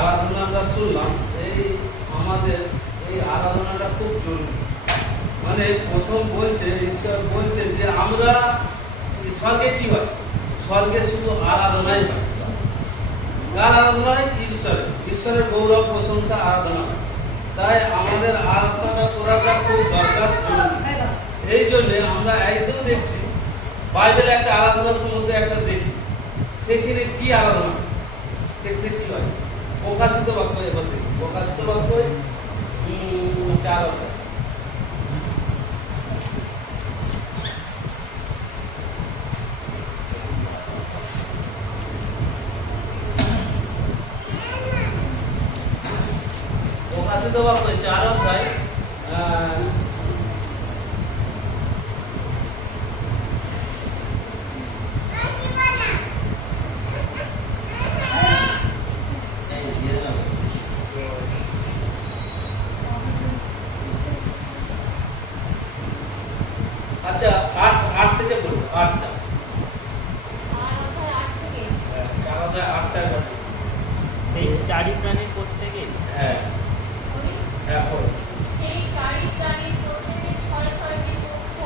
আরাধনা আমরা শুনলাম, এই আমাদের এই আরাধনাটা খুব জরুরি। মানে প্রথম বলছে, ঈশ্বর বলছেন যে আমরা স্বর্গে কি হয়, স্বর্গে শুধু আরাধনাই হয়। কার আরাধনা হয়? ঈশ্বরের। ঈশ্বরের গৌরব প্রশংসা আরাধনা হয়। তাই আমাদের আরাধনাটা করাটা খুব দরকার। এই জন্য আমরা একদম দেখছি বাইবেলে একটা আরাধনা সম্বন্ধে একটা দেখি, সেখানে কি আরাধনা, সেখানে কি হয়। প্রকাশিত বাক্য এবার দেখি, প্রকাশিত বাক্য 4 অধ্যায়। প্রকাশিত বাক্য 4 অধ্যায় আচ্ছা 8 থেকে বলবো, 8টা 4 সেই চারি প্রাণীর প্রত্যেকে হ্যাঁ হ্যাঁ বলো। সেই চারি প্রাণীর প্রত্যেকে 6-6টি পক্ষ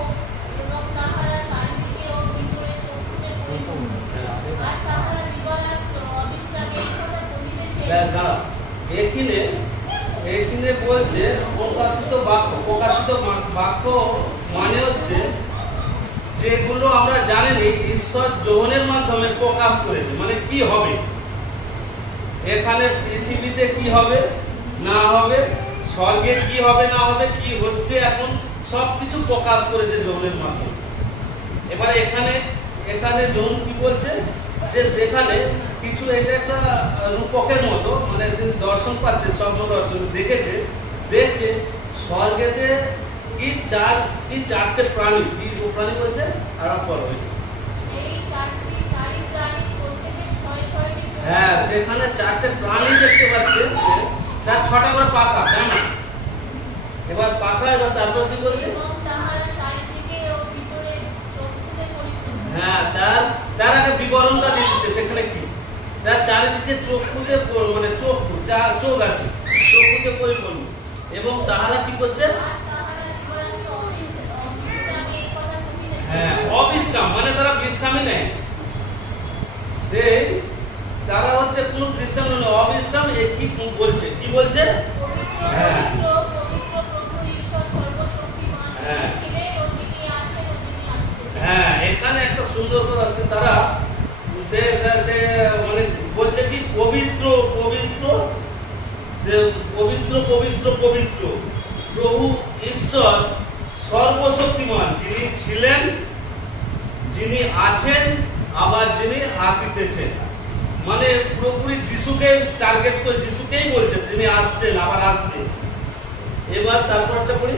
এবং তাহারা চারিদিকে ও ভিতরে চক্ষুতে পরিপূর্ণ, আর তাহারা দিবারাত্র অবিশ্রামে এই কথা কহিতেছে। এখানে বলছে প্রকাশিত বাক্য। প্রকাশিত বাক্য মানে হচ্ছে যেগুলো আমরা জানিনি ঈশ্বর যোহনের মাধ্যমে প্রকাশ করেছে, মানে কি হবে এখানে পৃথিবীতে, কি হবে না হবে, স্বর্গে কি হবে না হবে, কি হচ্ছে এখন, সবকিছু প্রকাশ করেছে যোহনের মাধ্যমে। এবারে এখানে যোহন কি বলছে যে সেখানে কিছু, এটা একটা রূপকের মতো, মানে দর্শন পাচ্ছে, স্বপ্ন দর্শন দেখছে স্বর্গেতে কি 4টে প্রাণী, কি প্রাণী বলছে আরো পড়ো। সেই চারি প্রাণীর প্রত্যেকে 6-6টি পক্ষ। হ্যাঁ, সেখানে 4টে প্রাণী দেখতে পাচ্ছে, তার 6টা করে পাখা, ডানা। এবার পাখা, এবার তারপর কি বলছে, এবং তাহারা চারিদিকে ও ভিতরে চক্ষুতে পরিপূর্ণ। হ্যাঁ তার আগে বিবরণটা দিয়ে দিচ্ছে সেখানে কি, তার চারিদিকে চক্ষুতে মানে চোখ আছে, চক্ষুতে পরিপূর্ণ, এবং তাহারা কি করছে, আর তাহারা দিবারাত্র অবিশ্রামে এই কথা কহিতেছে। হ্যাঁ অবিশ্রাম, মানে তারা বিশ্রামই নেয়, তারা হচ্ছে কোনো বিশ্রাম নয়, অবিশ্রাম। কি বলছে, কি বলছে, পবিত্র হ্যাঁ। পবিত্র পবিত্র প্রভু ঈশ্বর সর্বশক্তিমান, হ্যাঁ। যিনি ছিলেন ও যিনি আছেন ও যিনি আসতেছেন। হ্যাঁ এখানে একটা সুন্দর কথা আছে, তারা সে মানে বলছে কি পবিত্র পবিত্র, যে পবিত্র পবিত্র পবিত্র প্রভু ঈশ্বর সর্বশক্তিমান, যিনি ছিলেন, যিনি আছেন, আবার যিনি আসিতেছেন। মানে পুরোপুরি যিশুকে টার্গেট করে, যিশুকেই বলছে, যিনি আসছেন আবার আসবেন। এবার তারপরটা পড়ি,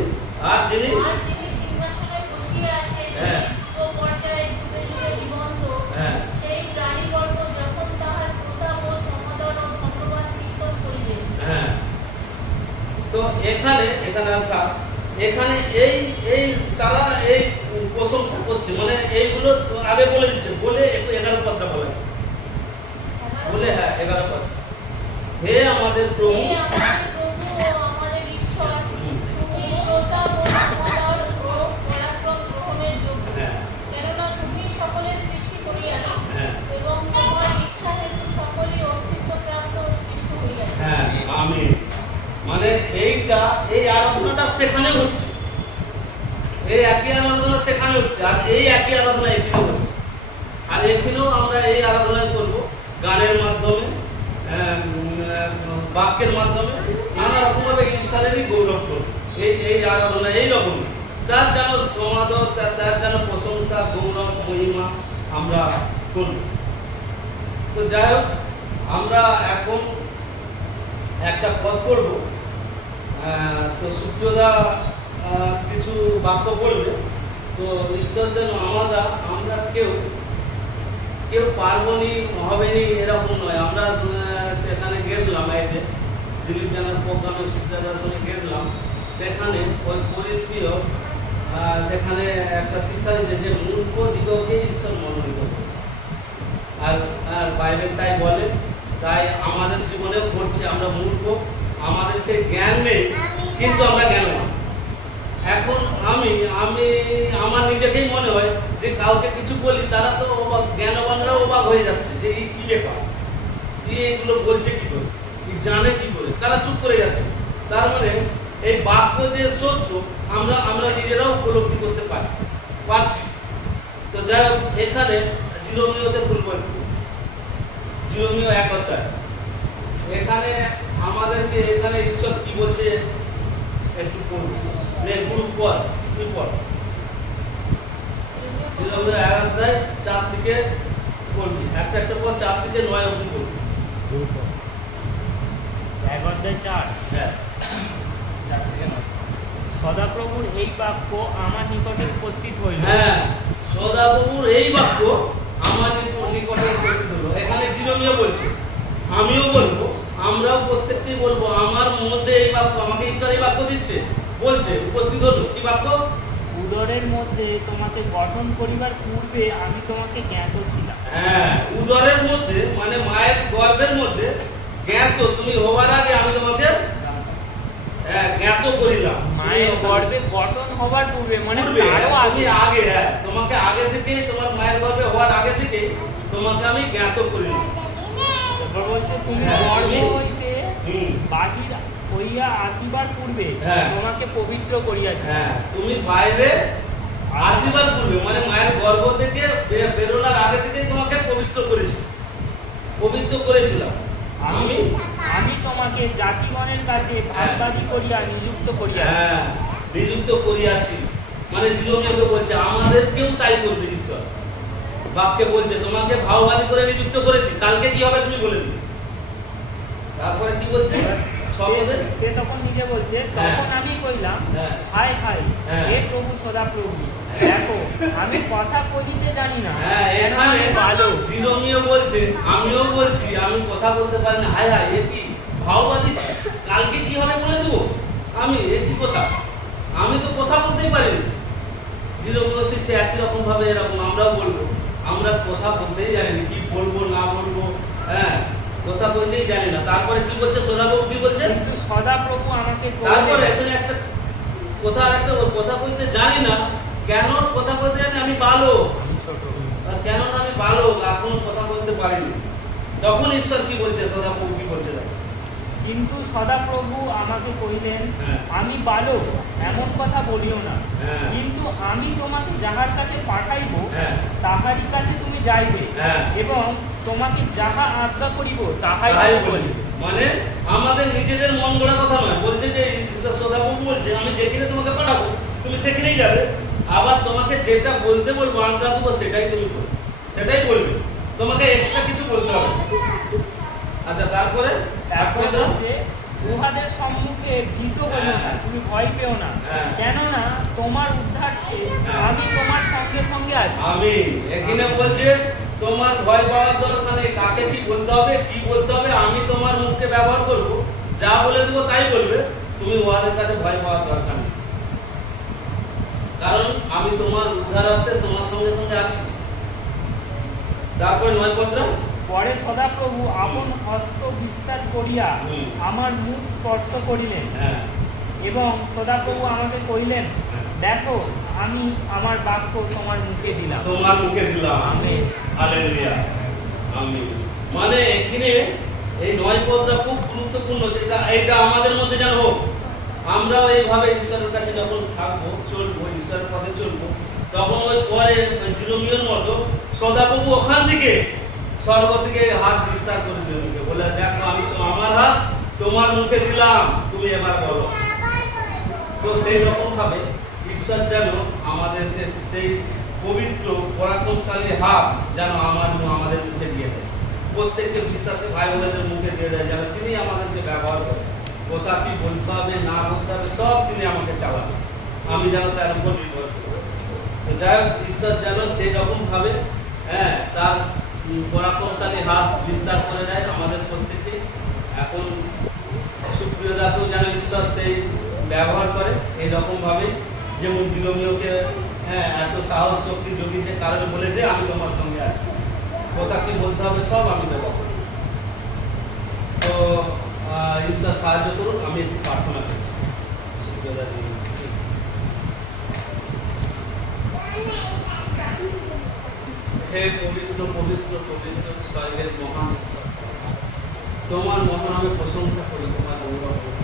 আর যিনি আর যিনি সিংহাসনে বসিয়া আছেন, হ্যাঁ। যিনি পর্যায়ে যুগে যুগে জীবন্ত, হ্যাঁ। সেই প্রাণীবর্গ যখন তাহার প্রতাপ ও সমাদর ও ধন্যবাদ কীর্তন করিবে। হ্যাঁ, তো এখানে এই তারা এই প্রশংসা করছে, মানে এইগুলো আগে বলে দিচ্ছে, বলে 11 পদটা বলে, হ্যাঁ 11 পদ। হে আমাদের প্রভু, হে আমাদের প্রভু ও আমাদের ঈশ্বর, তুমি প্রতাপ ও সমাদর ও পরাক্রম গ্রহণের যোগ্য। হ্যাঁ। কেননা তুমি সকলের সৃষ্টি করিয়াছ, হ্যাঁ। এবং তোমার ইচ্ছা হেতু সকলই অস্তিত্বপ্রাপ্ত ও সৃষ্ট হইয়াছে। হ্যাঁ আমিন। মানে এই আরাধনাটা সেখানে হচ্ছে, এই একই আরাধনা সেখানে হচ্ছে, আর এই একই আরাধনা এখানে হচ্ছে। আর এখানেও আমরা এই আরাধনা করব গানের মাধ্যমে, বাক্যের মাধ্যমে, নানা রকম ভাবে ঈশ্বরেরই গৌরব করব। এই আরাধনা এইরকম, তার যেন সমাদর, তার যেন প্রশংসা, গৌরব, মহিমা আমরা করব। তো যাই হোক, আমরা এখন একটা পদ পড়ব। তো সুপ্রিয়দা কিছু বাক্য পড়বে। তো ঈশ্বর যেন আমরা কেউ পারবনি হবেনি এরকম নয়। আমরা সেখানে গেছিলাম, এই যে দিলীপ জানার প্রোগ্রামে সুপ্রিয়দার সঙ্গে গেছিলাম, সেখানে ওই পরিত্রীয় সেখানে একটা শিক্ষা দিচ্ছে যে মূর্খ দিগকে ঈশ্বর মনোনীত করেছে। আর বাইবেল তাই বলে তাই আমাদের জীবনে ঘটছে, আমরা মূর্খ, আমাদের সেই জ্ঞান নেই, কিন্তু আমরা জ্ঞানবান। এখন আমি আমি আমার নিজেকেই মনে হয় যে কাউকে কিছু বলি, তারা তো অবাক, জ্ঞানবানরা অবাক হয়ে যাচ্ছে যে এই কি ব্যাপার, এগুলো বলছে কি করে, জানে কি করে, তারা চুপ করে যাচ্ছে। তার মানে এই বাক্য যে সত্য আমরা আমরা নিজেরাও উপলব্ধি করতে পারছি। তো যাই হোক, এখানে জিরোমিওতে খুলবো একটু, জিরোমিও 1 অধ্যায়। এখানে আমাদেরকে এখানে ঈশ্বর কি বলছে একটু পড়বো, গ্রুপ পর কি পর জিরোমিও 1 অধ্যায় 4 থেকে পড়বি, একটা একটা পর 4 থেকে 9 অবধি পড়বি। 1 অধ্যায় 4। হ্যাঁ, সদাপ্রভুর এই বাক্য আমার নিকটে উপস্থিত হইল। হ্যাঁ, সদাপ্রভুর এই বাক্য আমার নিকটে উপস্থিত হলো। এখানে জিরোমিও বলছে, আমিও বলবো, আমরাও প্রত্যেককেই বলবো, আমার মধ্যে এই বাক্য, আমাকে ঈশ্বর এই বাক্য দিচ্ছে, বলছে, উপস্থিত হলো। কি বাক্য? উদরের মধ্যে তোমাকে গঠন করিবার পূর্বে আমি তোমাকে জ্ঞাত ছিলাম। হ্যাঁ, উদরের মধ্যে মানে মায়ের গর্ভের মধ্যে জ্ঞাত তুমি হওয়ার আগে আমি তোমাকে জ্ঞাত করিলাম। মায়ের গর্ভে গঠন হবার পূর্বে মানে তারও তুমি আগে আগে, হ্যাঁ, তোমাকে আগে থেকে, তোমার মায়ের গর্ভে হওয়ার আগে থেকে তোমাকে আমি জ্ঞাত করিলাম। তারপর বলছে তুমি গর্ভ হইতে বাহির হইয়া আসিবার পূর্বে তোমাকে পবিত্র করিয়াছি। হ্যাঁ, তুমি বাইরে আসিবার পূর্বে মানে মায়ের গর্ভ থেকে বেরোনোর আগে থেকে তোমাকে পবিত্র করেছি, পবিত্র করেছিলাম। আমি আমি তোমাকে জাতিগণের কাছে ভাগবাদী করিয়া নিযুক্ত করিয়াছি। হ্যাঁ, নিযুক্ত করিয়াছি মানে জিরোমিওকে বলছে আমাদেরকেও তাই করবে ঈশ্বর। বাক্যে বলছে তোমাকে ভাওবাদী করে নিযুক্ত করেছি, কালকে কি হবে তুমি বলে দিবে। তারপরে কি বলছে? সে তখন নিজে বলছে, তখন আমি কইলাম, হাই হাই হে প্রভু সদাপ্রভু, দেখো আমি কথা কইতে জানি না। হ্যাঁ, এখানে ভালো জিরোমিও বলছে, আমিও বলছি আমি কথা বলতে পারি না, হাই হাই এ কি ভাওবাদী, কালকে কি হবে বলে দেবো আমি, এ কি কথা, আমি তো কথা বলতেই পারি না। জিরোমিও শিখছে একই রকম ভাবে এরকম আমরাও বলবো, আমরা কথা বলতেই জানি না, কি বলবো না বলবো, হ্যাঁ, কথা বলতেই জানি না। তারপরে কি বলছে সদাপ্রভু, কি বলছে? কিন্তু সদাপ্রভু আমাকে তারপরে এখানে একটা কথা, একটা কথা বলতে জানি না, কেন কথা বলতে জানি আমি ভালো, কেন না আমি ভালো, এখনো কথা বলতে পারিনি। তখন ঈশ্বর কি বলছে, সদাপ্রভু কি বলছে? কিন্তু সদাপ্রভু আমাকে কহিলেন, আমি বালক এমন কথা বলিও না, কিন্তু আমি তোমাকে যাহার কাছে পাঠাইব তাহারই কাছে তুমি যাইবে, এবং তোমাকে যাহা আজ্ঞা করিব তাহাই বলিবে। মানে আমাদের নিজেদের মন গড়া কথা নয়, বলছে যে সদাপ্রভু বলছে আমি যেখানে তোমাকে পাঠাবো তুমি সেখানেই যাবে, আবার তোমাকে যেটা বলতে বলবো আজ্ঞা দেবো সেটাই তুমি বলবে, সেটাই বলবে, তোমাকে এক্সট্রা কিছু বলতে হবে। আচ্ছা, তারপরে হচ্ছে উহাদের সম্মুখে ভীত হইও না, তুমি ভয় পেও না, কেননা তোমার উদ্ধারকে আমি তোমার সঙ্গে সঙ্গে আছি। আমি এখানে বলছে তোমার ভয় পাওয়ার দরকার নেই, কাকে কি বলতে হবে, কি বলতে হবে আমি তোমার মুখকে ব্যবহার করব, যা বলে দেবো তাই বলবে, তুমি ওদের কাছে ভয় পাওয়ার দরকার নেই, কারণ আমি তোমার উদ্ধারার্থে তোমার সঙ্গে সঙ্গে আছি। তারপরে 9 পত্র, পরে সদাপ্রভু আপন হস্ত বিস্তার করিয়া আমার মুখ স্পর্শ করিলেন, এবং সদাপ্রভু আমাকে কহিলেন, দেখো আমি আমার বাক্য তোমার মুখে দিলাম, তোমার মুখে দিলাম। Amen, hallelujah, amen. মানে এখানে এই 9 পদটা খুব গুরুত্বপূর্ণ, যেটা এটা আমাদের মধ্যে যেন হোক, আমরাও এইভাবে ঈশ্বরের কাছে যখন থাকবো, চলবো, ঈশ্বরের পথে চলবো, তখন ওই পরে জিরোমিওর মতো সদাপ্রভু ওখান থেকে স্বর্গ থেকে হাত বিস্তার করে দেবে, বলে দেখো আমি তো আমার হাত তোমার মুখে দিলাম, তুমি এবার বলো। তো সেই রকম ভাবে ঈশ্বর যেন আমাদেরকে সেই পবিত্র পরাক্রমশালী হাত যেন আমাদের মুখে দিয়ে দেয়, প্রত্যেককে বিশ্বাসে ভাই বোনদের মুখে দিয়ে দেয়, যেন তিনি আমাদেরকে ব্যবহার করেন, কথা কি বলতে হবে না বলতে হবে সব তিনি আমাকে চালাবে, আমি যেন তার উপর নির্ভর করি। তো যাই হোক, ঈশ্বর যেন সেই রকম ভাবে তার পরাক্রমশালী হাত বিস্তার করে দেয় আমাদের প্রত্যেকে। এখন সুপ্রিয়দাকেও যেন ঈশ্বর সেই ব্যবহার করে এইরকম ভাবে, যেমন জিরোমিওকে এত সাহস শক্তি জগিয়েছে, কারণ বলেছে আমি তোমার সঙ্গে আছি, কথা কি বলতে হবে সব আমি দেবো। ঈশ্বর সাহায্য করুক। আমি একটু প্রার্থনা করছি। হে পবিত্র পবিত্র পবিত্র স্বর্গের মহান ঈশ্বর, তোমার মহানামে প্রশংসা করি, তোমার গৌরব করি।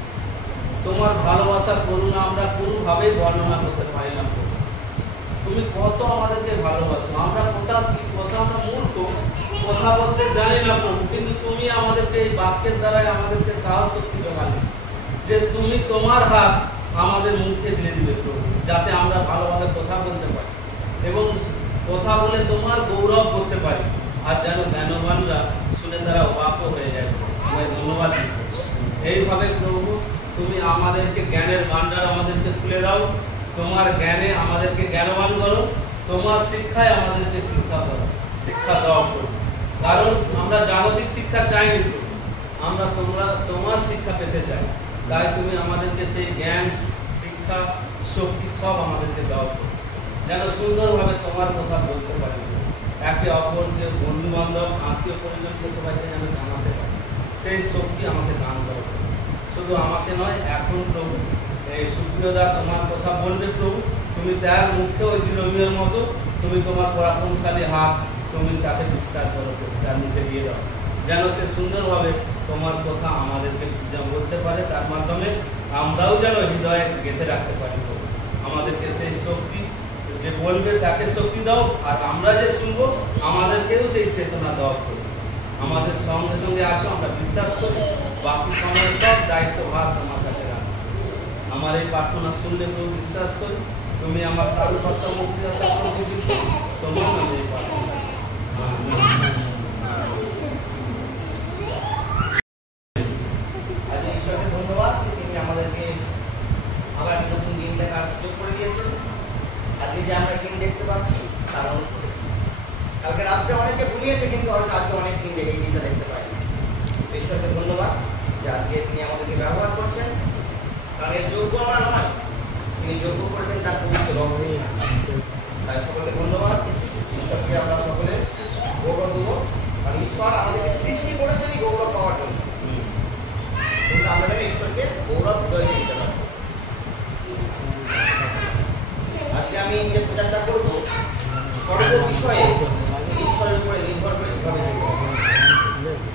তোমার ভালোবাসার করুণা আমরা কোনোভাবেই বর্ণনা করতে পারি না। তুমি কত আমাদেরকে ভালোবাসো। আমরা আমরা মূর্খ, কথা বলতে জানি না প্রভু, কিন্তু তুমি আমাদেরকে এই বাক্যের দ্বারাই আমাদেরকে সাহস শক্তি জোগালে যে তুমি তোমার হাত আমাদের মুখে দিয়ে দিবে প্রভু, যাতে আমরা ভালোভাবে কথা বলতে পারি এবং কথা বলে তোমার গৌরব করতে পারি। আর যেন জ্ঞানবানরা শুনে তারা অবাক হয়ে যায়। আমায় ধন্যবাদ দিই। এইভাবে প্রভু তুমি আমাদেরকে জ্ঞানের ভান্ডার আমাদেরকে খুলে দাও। তোমার জ্ঞানে আমাদেরকে জ্ঞানবান করো, তোমার শিক্ষায় আমাদেরকে শিক্ষা দাও প্রভু। কারণ আমরা জাগতিক শিক্ষা চাইনি প্রভু, আমরা তোমার শিক্ষা পেতে চাই। তাই তুমি আমাদেরকে সেই জ্ঞান, শিক্ষা, শক্তি সব আমাদেরকে দাও প্রভু, যেন সুন্দরভাবে তোমার কথা বলতে পারি। একে অপরকে, বন্ধু বান্ধব, আত্মীয় পরিজনকে সবাইকে যেন জানাতে পারি, সেই শক্তি আমাকে দান করো। শুধু আমাকে নয়, এখন প্রভু এই সুপ্রিয়দা তোমার কথা বলবে প্রভু, তুমি তার মুখে ওই জিরোমিয়ার মতো তুমি তোমার পরাক্রমশালী হাত তুমি তাকে বিস্তার করো, তার মুখে দিয়ে দাও, যেন সে সুন্দরভাবে তোমার কথা আমাদেরকে বলতে পারে। তার মাধ্যমে আমরাও যেন হৃদয়ে গেঁথে রাখতে পারি প্রভু। আমাদেরকে সেই শক্তি, যে বলবে তাকে শক্তি দাও, আর আমরা যে শুনবো আমাদেরকেও সেই চেতনা দাও প্রভু। আমাদের সঙ্গে সঙ্গে আছো, আমরা বিশ্বাস করি। বাকি সময় সব দায়িত্ব ভার তোমার কাছে রাখো। আমার এই প্রার্থনা শুনলে প্রভু বিশ্বাস করি তুমি আমার তালুকর্তা মুক্তিদাতা প্রভু যিশু, তোমার নামে এই প্রার্থনা। আজ ঈশ্বরকে ধন্যবাদ, তিনি আমাদেরকে আবার নতুন দিন দেখার সুযোগ করে দিয়েছেন। আজকে যে আমরা দিন দেখতে পাচ্ছি কারণ কালকে রাত্রে অনেকে ঘুমিয়েছে, কিন্তু হয়তো আজকে অনেক দিন দেখে এই দিনটা দেখতে পাইনি। ঈশ্বরকে ধন্যবাদ যে আজকে তিনি আমাদেরকে ব্যবহার করছেন, কারণ এর যোগ্য আমরা নয়, তিনি যোগ্য করেছেন তার পবিত্র রক্তে। তাই সকলকে ধন্যবাদ। ঈশ্বরকে আমরা সকলে গৌরব দেবো, কারণ ঈশ্বর আমাদেরকে সৃষ্টি করেছেন এই গৌরব পাওয়ার জন্য, কিন্তু আমরা যেন ঈশ্বরকে গৌরব হৃদয় দিতে পারি। আজকে আমি যে প্রচারটা করবো সর্ব বিষয়ে ঈশ্বরের উপরে নির্ভর করে কিভাবে চলবো,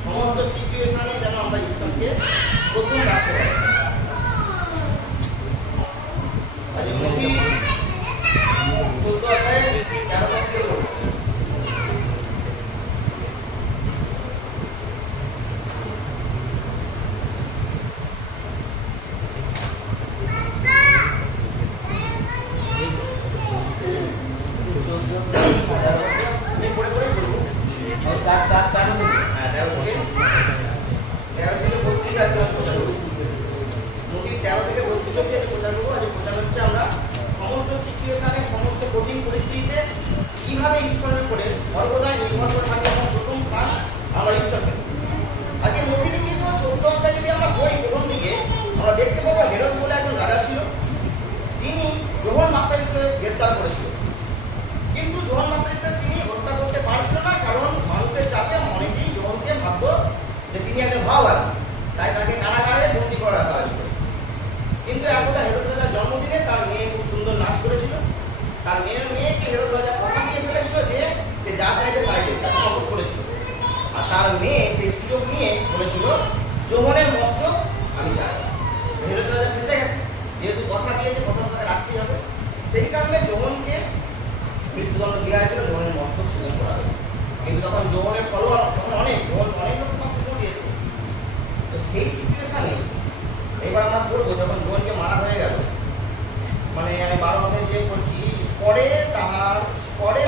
সমস্ত সিচুয়েশনে যেন আমরা ঈশ্বরকে প্রথম রাখতে পারি। আজ মতি 14 অধ্যায়ে 13 থেকে বলবো। কিভাবে ঈশ্বরের উপরে সর্বদাই নির্ভর করে থাকে এবং প্রথম স্থান আমরা ঈশ্বরকে। আজকে নবী থেকে 14 অধ্যায় যদি আমরা পড়ি, প্রথম দিকে আমরা দেখতে পাবো হেরোদ বলে একজন রাজা ছিল, তিনি যোহন মাত্তাজিকে গ্রেফতার করেছিল, কিন্তু যোহন মাত্তাজিকে তিনি হত্যা করতে পারছিল না, কারণ মানুষের চাপে অনেকেই যোহনকে ভাবত যে তিনি একজন ভাওবাদী, তাই তাকে কারাগারে বন্দী করে রাখা হয়েছিল। কিন্তু একদা হেরোদ রাজার জন্মদিনে তার মেয়ে খুব সুন্দর নাচ করেছিল, তার মেয়েকে হেরোদ রাজা কথা দিয়ে ফেলেছিল যে সে যা চাইবে তাই দেবে, তাকে শপথ করেছিল। আর তার মেয়ে সেই সুযোগ নিয়ে বলেছিল যোহনের মস্তক আমি চাই। হেরোদ রাজা ফেঁসে গেছে, যেহেতু কথা দিয়েছে কথা তাকে রাখতেই হবে, সেই কারণে যোহনকে মৃত্যুদণ্ড দেওয়া হয়েছিল, যোহনের মস্তক সেবন করা হয়েছে। কিন্তু তখন যোহনের ফলোয়ার তখন অনেক লোক মস্তক দিয়েছে। তো সেই সিচুয়েশনে এবার আমরা পড়বো যখন যোহনকে মারা হয়ে গেল, মানে আমি 12 অধ্যায়ে যে পড়ছি, পরে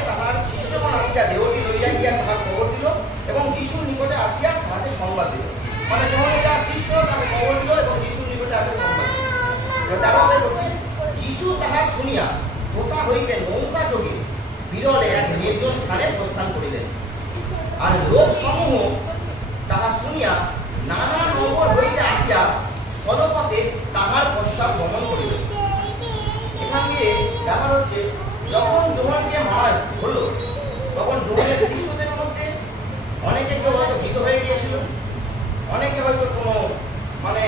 তাহার শিষ্যগণ আসিয়া দেহটি লইয়া গিয়া তাহার কবর দিল এবং যিশুর নিকটে আসিয়া তাহাকে সংবাদ দিল। মানে যখন যা শিষ্য তাকে কবর দিল এবং যিশুর নিকটে আসে সংবাদ দিল। যিশু তাহা শুনিয়া কোথা হইতে নৌকা যোগে বিরলে এক নির্জন স্থানে প্রস্থান করিলেন। আর লোক সমূহ তাহা শুনিয়া নানা নগর হইতে আসিয়া স্থলপথে তাহার পশ্চাৎ গমন করিলেন। এখান দিয়ে ব্যাপার হচ্ছে, যখন যোহনকে মারা হলো তখন যোহনের শিষ্যদের মধ্যে অনেকে কেউ হয়তো ভীত হয়ে গিয়েছিল, অনেকে হয়তো কোনো মানে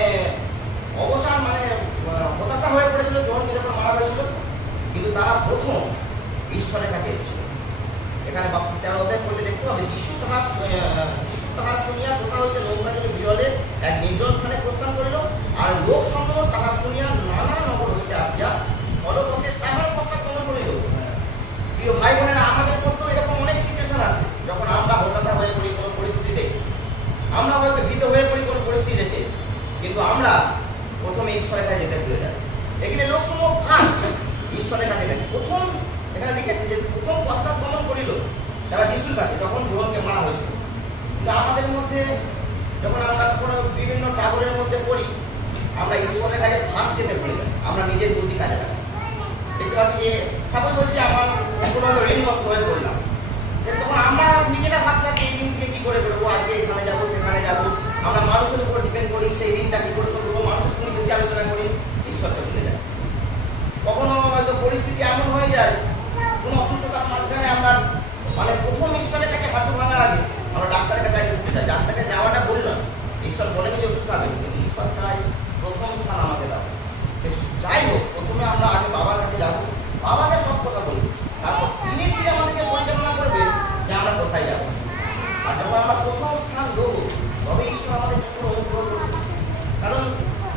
ট্রাবলের মধ্যে পড়ি, আমরা ঈশ্বরের কাছে ফাঁস যেতে পড়ে যাই, আমরা নিজের বুদ্ধি কাজে লাগাই। দেখতে পাচ্ছি যে সাপোজ বলছি আমার কোনো ঋণগ্রস্ত হয়ে পড়লাম, তখন আমরা নিজেরা ভাব থাকি এই ঋণ থেকে কি করে বেরোবো, আজকে এখানে যাবো সেখানে যাবো, আমরা মানুষের উপর ডিপেন্ড করি, সেই ঋণটা কি করে শোধ করবো, মানুষের সঙ্গে বেশি আলোচনা করি, ঈশ্বরকে ভুলে যায়। কখনো হয়তো পরিস্থিতি এমন হয়ে যায়, কোনো অসুস্থতার মাঝখানে আমরা মানে প্রথম ঈশ্বরের কাছে হাঁটু ভাঙার আগে আমরা ডাক্তারের কাছে আগে ছুটে যাই। ডাক্তারকে যাওয়াটা বলি না, ঈশ্বর বলে যে ওষুধ খাবেন, কিন্তু ঈশ্বর চাই প্রথম স্থান আমাকে দাও। যাই হোক, প্রথমে আমরা আগে বাবার কাছে যাবো, বাবাকে সব কথা বলবো, তারপর তিনি ঠিক আমাদেরকে পরিচালনা করবে যে আমরা কোথায় যাবো। আর যখন আমরা প্রথম স্থান দেবো, তবে ঈশ্বর আমাদের উপর অনুগ্রহ করবে। কারণ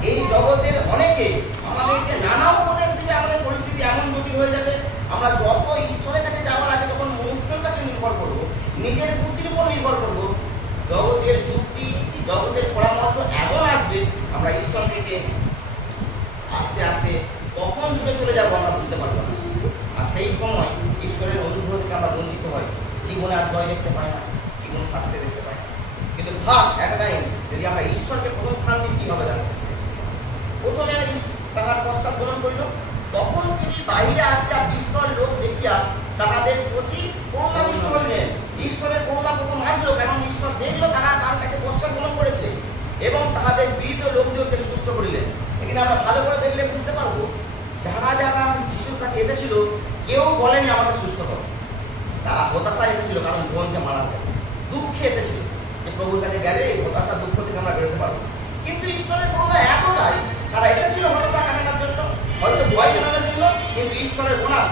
এই জগতের অনেকে আমাদেরকে নানা উপদেশ দিবে, আমাদের পরিস্থিতি এমন জটিল হয়ে যাবে, আমরা যত ঈশ্বরের কাছে যাওয়ার আগে যখন মনুষ্যের কাছে নির্ভর করবো, নিজের বুদ্ধির উপর নির্ভর করবো, জগতের যুক্তি, জগতের পরামর্শ এমন আসবে, আমরা ঈশ্বর থেকে আস্তে আস্তে কখন দূরে চলে যাবো আমরা বুঝতে পারবো না। আর সেই সময় ঈশ্বরের অনুগ্রহ থেকে আমরা বঞ্চিত হয়, জীবনে আর জয় দেখতে পাই না, জীবনে সাকসেস দেখতে পাই না। কিন্তু ফার্স্ট একটা টাইম যদি আমরা ঈশ্বরকে প্রথম স্থান দিই, কি হবে দেখো, প্রথমে তাহার পশ্চাৎ গ্রহণ করিল, তখন তিনি বাহিরে আসিয়া বিস্তর লোক দেখিয়া তাহাদের প্রতি করুণাবিষ্ট হইলেন। ঈশ্বরের করুণা প্রথম আসলো, কারণ ঈশ্বর দেখলো তারা তার কাছে পশ্চাৎ গ্রহণ করেছে এবং তাহাদের পীড়িত লোকদেরকে সুস্থ করিলেন। এখানে আমরা ভালো করে দেখলে বুঝতে পারবো, যারা যারা যিশুর কাছে এসেছিল কেউ বলেনি আমাকে সুস্থ করো, তারা হতাশা এসেছিল, কারণ জীবনকে মারা হবে, দুঃখে এসেছিল যে প্রভুর কাছে গেলে এই হতাশা দুঃখ থেকে আমরা বেরোতে পারবো। কিন্তু ঈশ্বরের করুণা এতটাই, তারা এসেছিল হতাশা কাটানোর জন্য, হয়তো ভয় জানানোর জন্য, কিন্তু ঈশ্বরের বোনাস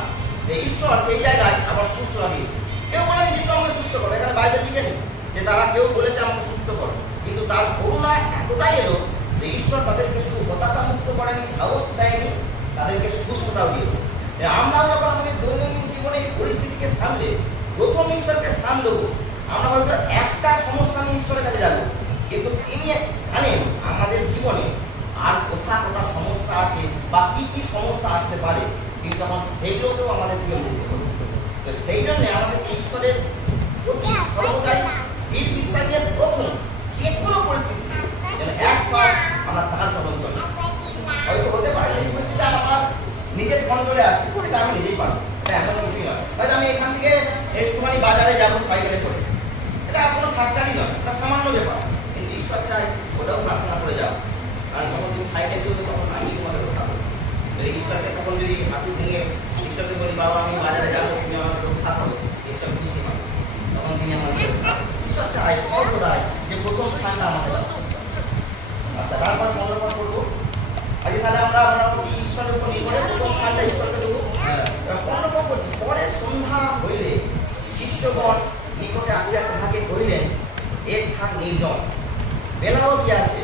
যে ঈশ্বর সেই জায়গায় আবার সুস্থতা দিয়েছে। কেউ বলেনি যিশু আমাকে সুস্থ করো, এখানে বাইবেল লিখে নেই যে তারা কেউ বলেছে আমাকে সুস্থ করো, কিন্তু তার করুণা এতটাই এলো যে ঈশ্বর তাদেরকে শুধু হতাশা মুক্ত করেনি, সাহস দেয়নি, তাদেরকে সুস্থতাও দিয়েছে। আমরাও যখন আমাদের দৈনন্দিন জীবনে এই পরিস্থিতিকে সামলে প্রথম ঈশ্বরকে স্থান দেবো, আমরা হয়তো একটা সমস্যা নিয়ে ঈশ্বরের কাছে যাবো, কিন্তু তিনি জানেন আমাদের জীবনে আর কোথা কোথা সমস্যা আছে বা কি কি সমস্যা আসতে পারে, কিন্তু তখন সেইগুলোকেও আমাদের থেকে মুক্ত করবে। তো সেই জন্য আমাদেরকে ঈশ্বরের প্রতি সর্বদাই স্থির বিশ্বাস দিয়ে প্রথম যে কোনো পরিস্থিতি যেন একবার আমরা তার চরণ তলে, হয়তো হতে পারে সেই পরিস্থিতি আমার নিজের কন্ট্রোলে আছে, এটা আমি নিজেই পারবো, এটা এমন কিছুই নয়। হয়তো আমি এখান থেকে একটুখানি বাজারে যাবো সাইকেলে করে, এটা কোনো ফ্যাক্টরি নয়, এটা সামান্য ব্যাপার, কিন্তু ঈশ্বর চাই ওটাও প্রার্থনা করে যাও। কারণ যখন তুমি সাইকেল চলবে তখন আমি তোমাকে রক্ষা করবো। যদি ঈশ্বরকে তখন যদি হাঁটু ভেঙে ঈশ্বরকে বলি বাবা আমি বাজারে যাবো, তুমি আমাকে রক্ষা করো, ঈশ্বর খুশি হয়, তখন তিনি আমাকে ঈশ্বর চাই অর্ধদায় যে প্রথম স্থানটা আমাকে দাও। আচ্ছা, তারপর মনোরম করবো আজকে, তাহলে আমরা মোটামুটি ঈশ্বরের উপর নির্ভরে প্রথম স্থানটা ঈশ্বরকে দেবো। মনোরম করছি, পরে সন্ধ্যা হইলে শিষ্যগণ নিকটে আসিয়া তাহাকে কহিলেন, এ স্থান নির্জন, বেলাও গিয়াছে,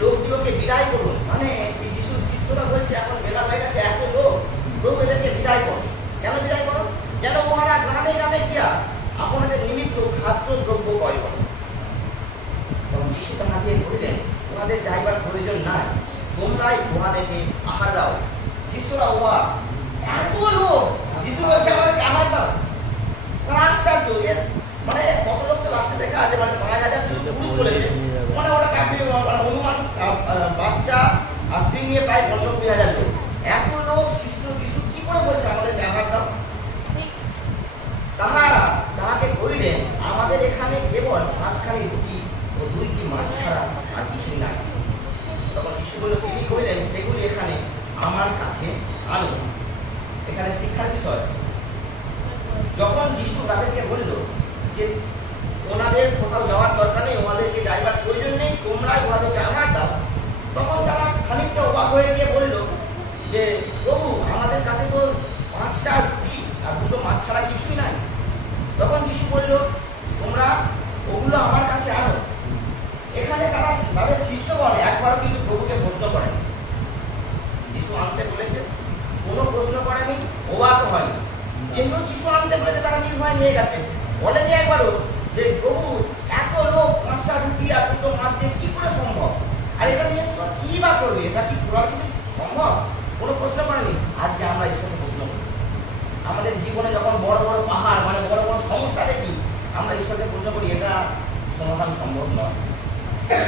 লোকগুলোকে বিদায় করুন। মানে যিশুর শিষ্যরা বলছে এখন বেলা হয়ে গেছে, এত লোক, প্রভু এদেরকে বিদায় করো। কেন বিদায় করো? যেন ওনারা গ্রামে গ্রামে গিয়া আপনাদের নিমিত্ত খাদ্য দ্রব্য ক্রয় করে। তখন যিশু তাহাকে বলিলেন, ওনাদের যাইবার প্রয়োজন নাই, তোমরাই উহাদেরকে আহার দাও। শিষ্যরা অবাক, এত লোক, যিশু বলছে আমাদেরকে আহার দাও। তারা আশ্চর্য, মানে কত লোক তো লাস্টে দেখা আছে, মানে 5000 শুধু পুরুষ বলেছে, মানে ওটাকে আপনি অনুমান বাচ্চা আর স্ত্রী নিয়ে প্রায় 15-20,000 লোক, এত লোক শিষ্য যিশু কি করে বলছে আমাদেরকে আহার দাও? তাহারা তাহাকে কহিলেন, আমাদের এখানে কেবল 5খানি রুটি ও 2টি মাছ ছাড়া আর কিছুই নাই। তখন যিশু বলল, তিনি কহিলেন, সেগুলি এখানে আমার কাছে আনো। এখানে শিক্ষার বিষয়, যখন যিশু তাদেরকে বলল যে ওনাদের কোথাও যাওয়ার দরকার নেই, ওনাদেরকে যাইবার প্রয়োজন নেই, তোমরাই ওনাদেরকে আহার দাও, তখন তারা খানিকটা অবাক হয়ে গিয়ে বলল যে প্রভু আমাদের কাছে তো 5টা রুটি আর 2টো মাছ ছাড়া কিছুই নাই। তখন যিশু বলল, তোমরা ওগুলো আমার কাছে আনো। এখানে তারা তাদের শিষ্যগণ একবারও কিন্তু প্রভুকে প্রশ্ন করেন, যিশু আনতে বলেছে, কোনো প্রশ্ন করেনি, অবাক হয়নি। কিন্তু যিশু আনতে বলেছে তারা নির্ভয় নিয়ে গেছে, বলেনি একবারও যে প্রভু এত লোক 5টা রুটি আর 2টো মাছ দিয়ে কি করে সম্ভব, আর এটা নিয়ে তোমরা কি বা করবে, এটা কি করার কিছু সম্ভব? কোনো প্রশ্ন করেনি। আজকে আমরা ঈশ্বরকে প্রশ্ন করি, আমাদের জীবনে যখন বড় বড় পাহাড় মানে বড় বড় সমস্যা দেখি, আমরা ঈশ্বরকে প্রশ্ন করি, এটা সমাধান সম্ভব নয়।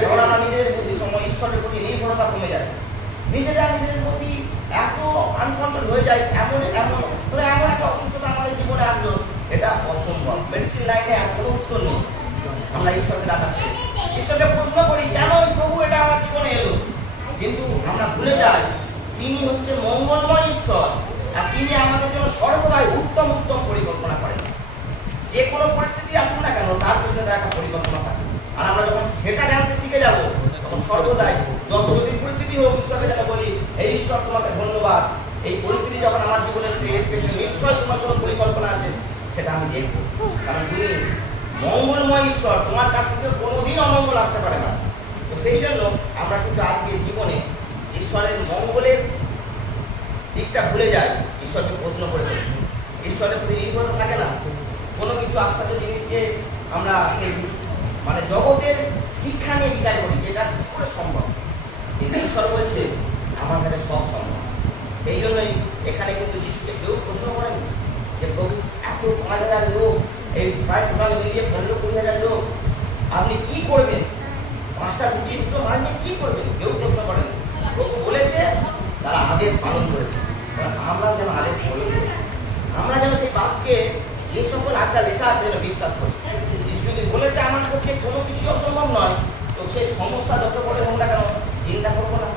যখন আমরা নিজেদের বুদ্ধি নিজেদের প্রতি এত আনকন্ট্রোল হয়ে যায়, এমন একটা অসুস্থতা আমাদের জীবনে আসলো, এটা অসম্ভব। মেডিসিন লাইনে আর কোনো উত্তর নেই। আমরা ঈশ্বরকে ডাকাচ্ছি, ঈশ্বরকে প্রশ্ন করি কেন প্রভু এটা আমার জীবনে এলো, কিন্তু আমরা ভুলে যাই তিনি হচ্ছে মঙ্গলময় ঈশ্বর, আর তিনি আমাদের জন্য সর্বদাই উত্তম পরিকল্পনা করেন। যে কোনো পরিস্থিতি আসুক না কেন তার পিছনে তার একটা পরিকল্পনা থাকে, আর আমরা যখন সেটা জানতে শিখে যাব তখন সর্বদাই যত জটিল পরিস্থিতি হোক ঈশ্বরকে যেন বলি, এই ঈশ্বর তোমাকে ধন্যবাদ, এই পরিস্থিতি যখন আমার জীবনে এসে এর পেছনে নিশ্চয়ই তোমার কোনো পরিকল্পনা আছে, সেটা আমি দেখবো, কারণ তুমি মঙ্গলময় ঈশ্বর, তোমার কাছ থেকে কোনোদিন অমঙ্গল আসতে পারে না। তো সেই জন্য আমরা কিন্তু আজকে জীবনে ঈশ্বরের মঙ্গলের দিকটা ভুলে যাই, ঈশ্বরকে প্রশ্ন করে ফেলি, ঈশ্বরের প্রতি নির্ভরতা থাকে না। কোনো কিছু আশ্চর্য জিনিসকে আমরা সেই মানে জগতের শিক্ষা নিয়ে বিচার করি, যেটা কি করে সম্ভব, কিন্তু ঈশ্বর বলছে আমার কাছে সব সম্ভব। এই জন্যই এখানে কিন্তু যিশুকে কেউ প্রশ্ন করেন যে প্রভু এত 5,000 লোক, এই প্রায় টোটাল মিলিয়ে 15-20,000 লোক, আপনি কি করবেন, 5টা রুটি 2টো মাছ নিয়ে কি করবেন, কেউ প্রশ্ন করেন। প্রভু বলেছে, তারা আদেশ পালন করেছে। আমরা যেন আদেশ পালন করি, আমরা যেন সেই বাক্যে যে সকল আজ্ঞা লেখা আছে যেন বিশ্বাস করি। যিশু যদি বলেছে আমার পক্ষে কোনো কিছু অসম্ভব নয়, তো সেই সমস্যা যত বড় হোক না কেন চিন্তা করবো না,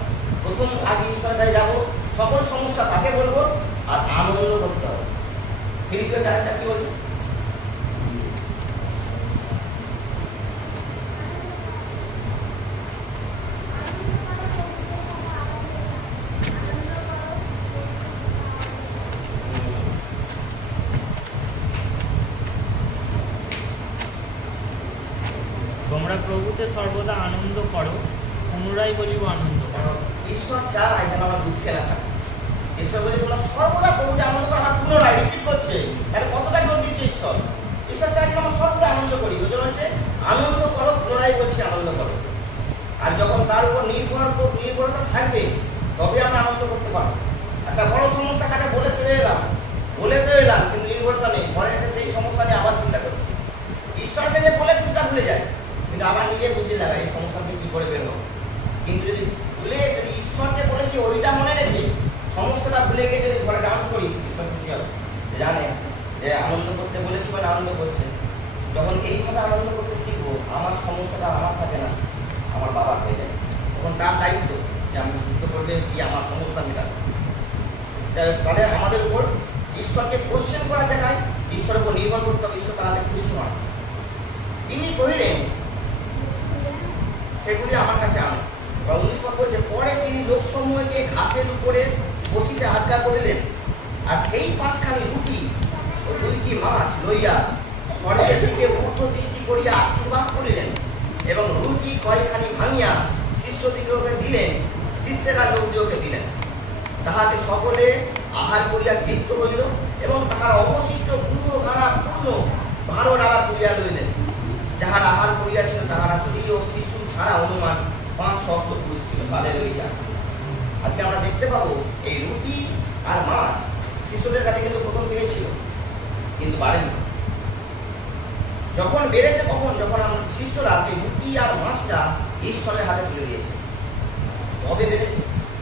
প্রথম আগে ঈশ্বরের কাছে যাবো, সকল সমস্যা তাকে বলবো, আর আনন্দ করতে হবে। ফিলিপিও 4:4 কি বলছে? তোমরা প্রভুতে সর্বদা আনন্দ করো, পুনরায় বলিব আনন্দ করো। ঈশ্বর চায় যেন আমরা দুঃখে না থাকি। ঈশ্বর বলে তোমরা সর্বদা প্রভুতে আনন্দ করো, আমার পুনরায় রিপিট করছে, তাহলে কতটা জোর দিচ্ছে ঈশ্বর। ঈশ্বর চায় যেন আমরা সর্বদা আনন্দ করি, ওই জন্য হচ্ছে আনন্দ করো, পুনরায় বলছে আনন্দ করো। আর যখন তার উপর নির্ভরতা থাকবে তবে আমরা আনন্দ করতে পারবো। একটা বড় সমস্যা তাকে বলে চলে এলাম, বলে তো এলাম, কিন্তু নির্ভরতা নেই, পরে এসে সেই সমস্যা নিয়ে আবার চিন্তা করছি। ঈশ্বরকে যে বলে কিছুটা ভুলে যায়, কিন্তু আবার নিজে বুঝতে লাগায় এই সমস্যা থেকে কি করে বেরোবো। কিন্তু যদি ঈশ্বরকে বলেছি ওইটা মনে রেখে সমস্যাটা ভুলে গিয়ে যদি ঘরে ডান্স করি, ঈশ্বর খুশি হবে, জানে যে আনন্দ করতে বলেছি মানে আনন্দ করছে। যখন এইভাবে আনন্দ করতে শিখবো, আমার সমস্যাটা আমার থাকে না, আমার বাবার হয়ে যায়, তখন তার দায়িত্ব যে আমি সুস্থ করবে কি আমার সমস্যা মেটাবে। তাহলে আমাদের উপর ঈশ্বরকে কোশ্চেন করা জায়গায় ঈশ্বরের উপর নির্ভর করতে হবে, ঈশ্বর তাহলে খুশি হয়। তিনি কহিলেন সেগুলি আমার কাছে আনো। 19 পদ বলছে, পরে তিনি লোকসমূহকে ঘাসের উপরে বসিতে আজ্ঞা করিলেন, আর সেই 5খানি রুটি ও 2টি মাছ লইয়া স্বর্গের দিকে ঊর্ধ্ব দৃষ্টি করিয়া আশীর্বাদ করিলেন, এবং রুটি কয়খানি ভাঙিয়া শিষ্যদিগকে দিলেন, শিষ্যেরা লোকদিগকে দিলেন, তাহাতে সকলে আহার করিয়া তৃপ্ত হইল, এবং তাহারা অবশিষ্ট পুরো গাড়া পূর্ণ 12 ডালা তুলিয়া লইলেন। যাহারা আহার করিয়াছিল তাহারা স্ত্রী ও শিশু ছাড়া অনুমান 500 পুরুষ ছিল। হালেলুয়া। আজকে আমরা দেখতে পাবো এই রুটি আর মাছ শিশুদের কাছে কিন্তু প্রথম থেকে ছিল, কিন্তু বাড়েনি। যখন বেড়েছে তখন, যখন আমরা শিষ্যরা সেই রুটি আর মাছটা ঈশ্বরের হাতে তুলে দিয়েছে, তবে বেড়েছে।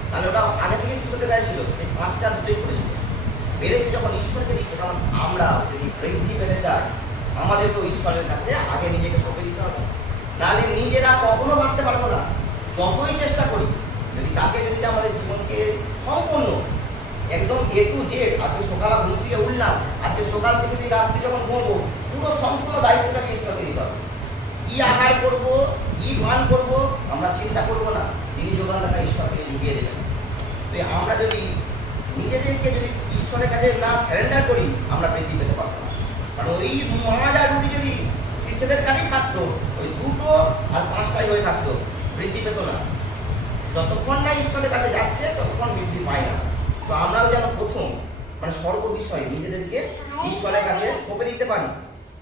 তাহলে ওটা আগে থেকে শিষ্যদের কাছে ছিল, এই 5টা দুটোই করেছিল। বেড়েছে যখন ঈশ্বরকে দিচ্ছে, তখন আমরা যদি বৃদ্ধি পেতে চাই আমাদেরকেও ঈশ্বরের কাছে আগে নিজেকে সঁপে দিতে হবে, নাহলে নিজেরা কখনো বাড়তে পারবো না। যতই চেষ্টা করি, যদি তাকে যদি আমাদের জীবনকে সম্পূর্ণ একদম A to Z, আজকে সকালে ঘুম থেকে উঠলাম, আজকে সকাল থেকে সেই রাত্রি যখন ঘুমবো, পুরো সম্পূর্ণ দায়িত্বটাকে ঈশ্বরকে দিতে হবে। কি আহার করবো, কি পান করবো, আমরা চিন্তা করবো না, তিনি যোগানদাতা ঈশ্বরকে ঢুকিয়ে দেবেন। তো আমরা যদি নিজেদেরকে যদি ঈশ্বরের কাছে না সারেন্ডার করি, আমরা বৃদ্ধি পেতে পারবো না। কারণ ওই মাছ আর রুটি যদি শিষ্যদের কাছেই থাকতো, ওই 2টো আর 5টাই হয়ে থাকতো, বৃদ্ধি পেত না। যতক্ষণ না ঈশ্বরের কাছে যাচ্ছে ততক্ষণ বৃদ্ধি পায় না। তো আমরাও যেন প্রথম মানে সর্ব বিষয়ে নিজেদেরকে ঈশ্বরের কাছে সঁপে দিতে পারি,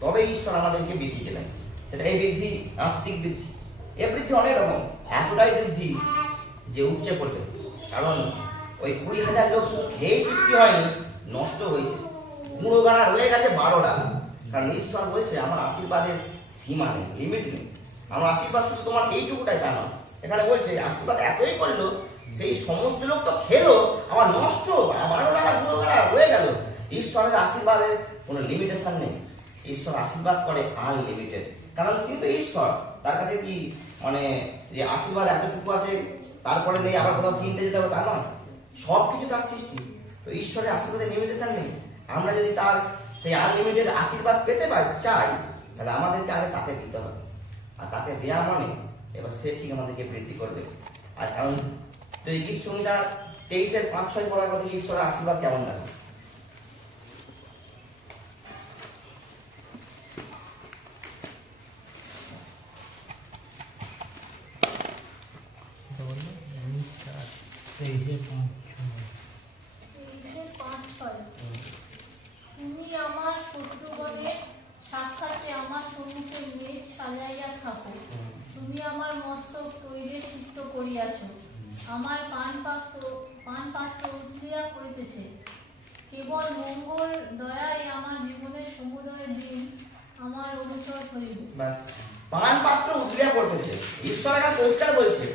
তবে ঈশ্বর আমাদেরকে বৃদ্ধি দেবেন। সেটা এই বৃদ্ধি আত্মিক বৃদ্ধি, এ বৃদ্ধি অনেক রকম, এতটাই বৃদ্ধি যে উপচে পড়বে। কারণ ওই 20,000 লোক শুধু খেয়েই তৃপ্তি হয়নি, নষ্ট হয়েছে, গুঁড়ো গাড়া রয়ে গেছে 12 ডালা। কারণ ঈশ্বর বলছে আমার আশীর্বাদের সীমা নেই, লিমিট নেই। আমার আশীর্বাদ শুধু তোমার এইটুকুটাই তা নয়, এখানে বলছে আশীর্বাদ এতই করলো, সেই সমস্ত লোক তো খেলো, আবার নষ্ট, আবারও হয়ে গেল। ঈশ্বরের আশীর্বাদের কোনো লিমিটেশন নেই। ঈশ্বর আশীর্বাদ করে আনলিমিটেড, কারণ তিনি তো ঈশ্বর। তার কাছে কি মানে যে আশীর্বাদ এতটুকু আছে তারপরে নেই, আবার কোথাও কিনতে যেতে হবে তা নয়। সব কিছু তার সৃষ্টি, তো ঈশ্বরের আশীর্বাদের লিমিটেশন নেই। আমরা যদি তার সেই আনলিমিটেড আশীর্বাদ পেতে চাই, তাহলে আমাদেরকে আগে তাকে দিতে হবে। আর তাকে দেওয়া মানে এবার সে ঠিক আমাদেরকে বৃদ্ধি করবে। আর কারণ যদি গীত সংহিতার 23:5-6 পড়ার কথা, ঈশ্বরের আশীর্বাদ কেমন থাকে। তুমি আমার শত্রুগণের সাক্ষাতে আমার সম্মুখে মেজ সাজাইয়া থাকো। তুমি আমার মস্তক তৈরে সিদ্ধ করিয়াছ, আমার পানপাত্র উৎলিয়া করিতেছে। কেবল মঙ্গল দয়াই আমার জীবনের সমুদয় দিন আমার অনুচর হইবে। পানপাত্র উৎলিয়া করতেছে, ঈশ্বর এখানে পরিষ্কার বলছে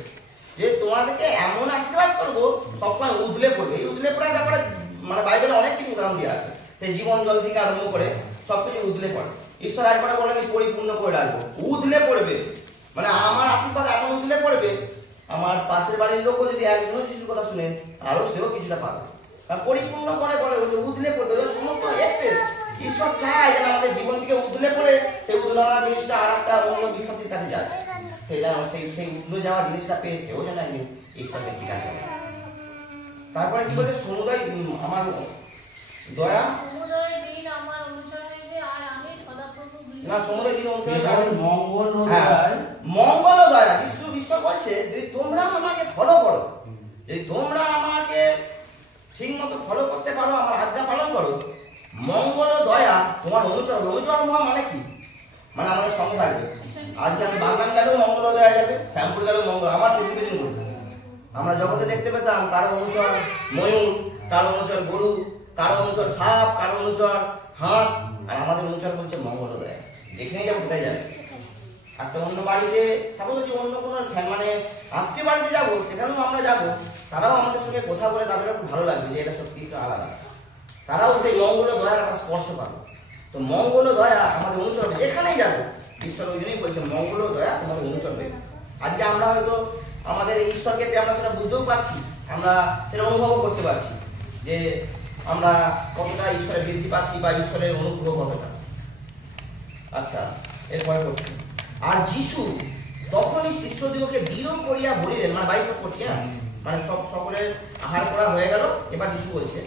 যে তোমাদেরকে এমন আশীর্বাদ করবো সবসময় উদলে পড়বে। এই উদলে পড়ার ব্যাপারে মানে বাইবেলে অনেক কিছু উদাহরণ দেওয়া আছে, সেই জীবন জল থেকে আরম্ভ করে সবকিছু উদলে পড়ে। ঈশ্বর একবারে বলে আমি পরিপূর্ণ করে রাখবো, উদলে পড়বে, মানে আমার আশীর্বাদ এমন উদলে পড়বে, আমার পাশের বাড়ির লোকও যদি একজনও যিশুর কথা শুনে আরো সেও কিছুটা পাবে। কারণ পরিপূর্ণ করে বলে উদলে পড়বে, সমস্ত এক্সেস। ঈশ্বর চায় যেন আমাদের জীবন থেকে উদলে পড়ে সেই উদলানা জিনিসটা আর একটা অন্য বিশ্বাসের কাছে যায়, সেই উদলে যাওয়া জিনিসটা পেয়ে সেও যেন একদিন ঈশ্বরকে স্বীকার করে। তারপরে কি বলছে, সমুদয় আমার দয়া না, সমুদয় দিন মঙ্গল দয়া। ঈশ্বর বলছে যদি তোমরা আমাকে ফলো করো, যদি তোমরা আমাকে ঠিক মতো ফলো করতে পারো, আমার আজ্ঞা পালন করো, মঙ্গল দয়া তোমার অনুচর। অনুচর হওয়া মানে কি, মানে আমাদের সঙ্গে থাকবে। আজকে আমি বাগান গেলেও মঙ্গল দয়া যাবে, শ্যামপুর গেলেও মঙ্গল। আমার প্রতিবেদন করবে, আমরা জগতে দেখতে পেতাম কারো অনুচর ময়ূর, কারো অনুচর গরু, কারো অনুচর সাপ, কারো অনুচর হাঁস, আর আমাদের অনুচর বলছে মঙ্গল দয়া। যেখানে যাবো কোথায় যাবে, একটা অন্য বাড়িতে সাপোজ যদি অন্য কোনো মানে আত্মীয় বাড়িতে যাবো, সেখানেও আমরা যাবো, তারাও আমাদের সঙ্গে কথা বলে তাদের খুব ভালো লাগবে যে এটা সত্যি একটু আলাদা, তারাও সেই মঙ্গল দয়ার একটা স্পর্শ পাবে। তো মঙ্গল দয়া আমাদের অনুচর, যেখানেই যাবো ঈশ্বর ওই জন্যই বলছে মঙ্গল দয়া তোমাদের অনুচর হবে। আজকে আমরা হয়তো আমাদের ঈশ্বরকে পেয়ে আমরা সেটা বুঝতেও পারছি, আমরা সেটা অনুভবও করতে পারছি যে আমরা কতটা ঈশ্বরের বৃদ্ধি পাচ্ছি বা ঈশ্বরের অনুগ্রহ কতটা। আচ্ছা, এরপরে করছি, আর যিশু তখনই শিষ্যদিগকে দৃঢ় করিয়া বলিলেন, মানে 22 করছি, হ্যাঁ, মানে সকলের আহার করা হয়ে গেল, এবার যিশু বলছে,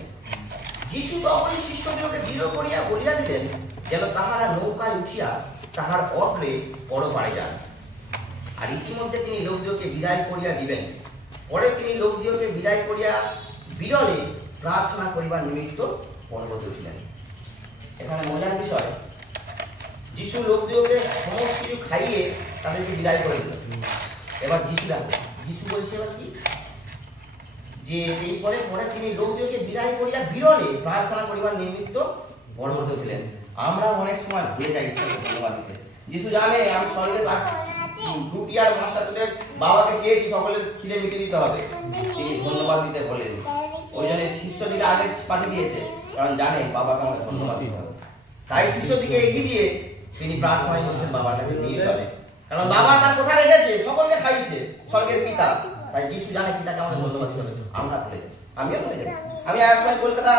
যিশু তখনই শিষ্যদিগকে দৃঢ় করিয়া বলিয়া দিলেন যেন তাহারা নৌকায় উঠিয়া তাহার অটলে পরপারে যান। আর ইতিমধ্যে তিনি লোকদিগকে বিদায় করিয়া দিবেন। পরে তিনি লোকদিগকে বিদায় করিয়া বিরলে প্রার্থনা করিবার নিমিত্ত পর্বতে উঠিলেন। এখানে মজার বিষয়, যিশু লোকদিগকে সমস্ত কিছু খাইয়ে তাদেরকে বিদায় করে দিল। এবার যিশু বলছে এবার কি, যে এই পরে তিনি লোকদিগকে বিদায় করিয়া বিরলে প্রার্থনা করিবার নিমিত্ত পর্বতে উঠিলেন। আমরা অনেক সময় ভুলে যাই ঈশ্বরকে ধন্যবাদ দিতে। যিশু জানে আমি স্বর্গে রুটি আর মাছটা তুলে বাবাকে চেয়েছি সকলের খিদে মিটিয়ে দিতে হবে, তিনি ধন্যবাদ দিতে বলেন। ওই জন্য শিষ্যদিকে আগে পাঠিয়ে দিয়েছে, কারণ জানে বাবাকে আমাকে ধন্যবাদ দিতে হবে। তাই শিষ্যদিকে এগিয়ে দিয়ে তিনি প্রার্থনায় করছেন বাবার কাছে নিয়ে চলে, কারণ বাবা তার কথা রেখেছে, সকলকে খাইছে, স্বর্গের পিতা। তাই যিশু জানে পিতাকে আমাকে ধন্যবাদ দিতে হবে। আমরা ভুলে যাই, আমিও ভুলে যাই। আমি এক সময় কলকাতা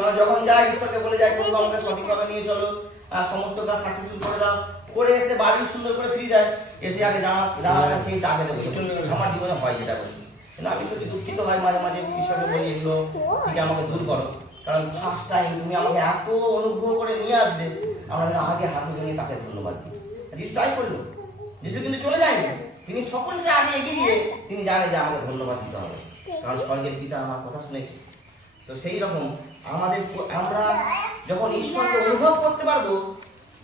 মানে যখন যাই ঈশ্বরকে বলে যাই প্রভু আমাকে সঠিকভাবে নিয়ে চলো, আর সমস্ত কাজ সাকসেসফুল করে দাও, করে এসে বাড়ি সুন্দর করে ফিরে যায়, এসে আগে দাঁড়া খেয়ে চা খেতে বসে। আমার জীবনে হয় যেটা বলছি, কিন্তু আমি সত্যি দুঃখিত হয় মাঝে মাঝে ঈশ্বরকে বলি এগুলো থেকে আমাকে দূর করো, কারণ ফার্স্ট টাইম তুমি আমাকে এত অনুগ্রহ করে নিয়ে আসবে, আমরা যেন আগে হাতে নিয়ে তাকে ধন্যবাদ দিই। যিশু তাই করলো, যিশু কিন্তু চলে যায়নি, তিনি সকলকে আগে এগিয়ে দিয়ে তিনি জানে যে আমাকে ধন্যবাদ দিতে হবে, কারণ স্বর্গের পিতা আমার কথা শুনেছে। তো সেই রকম আমরা যখন ঈশ্বরকে অনুভব করতে পারবো,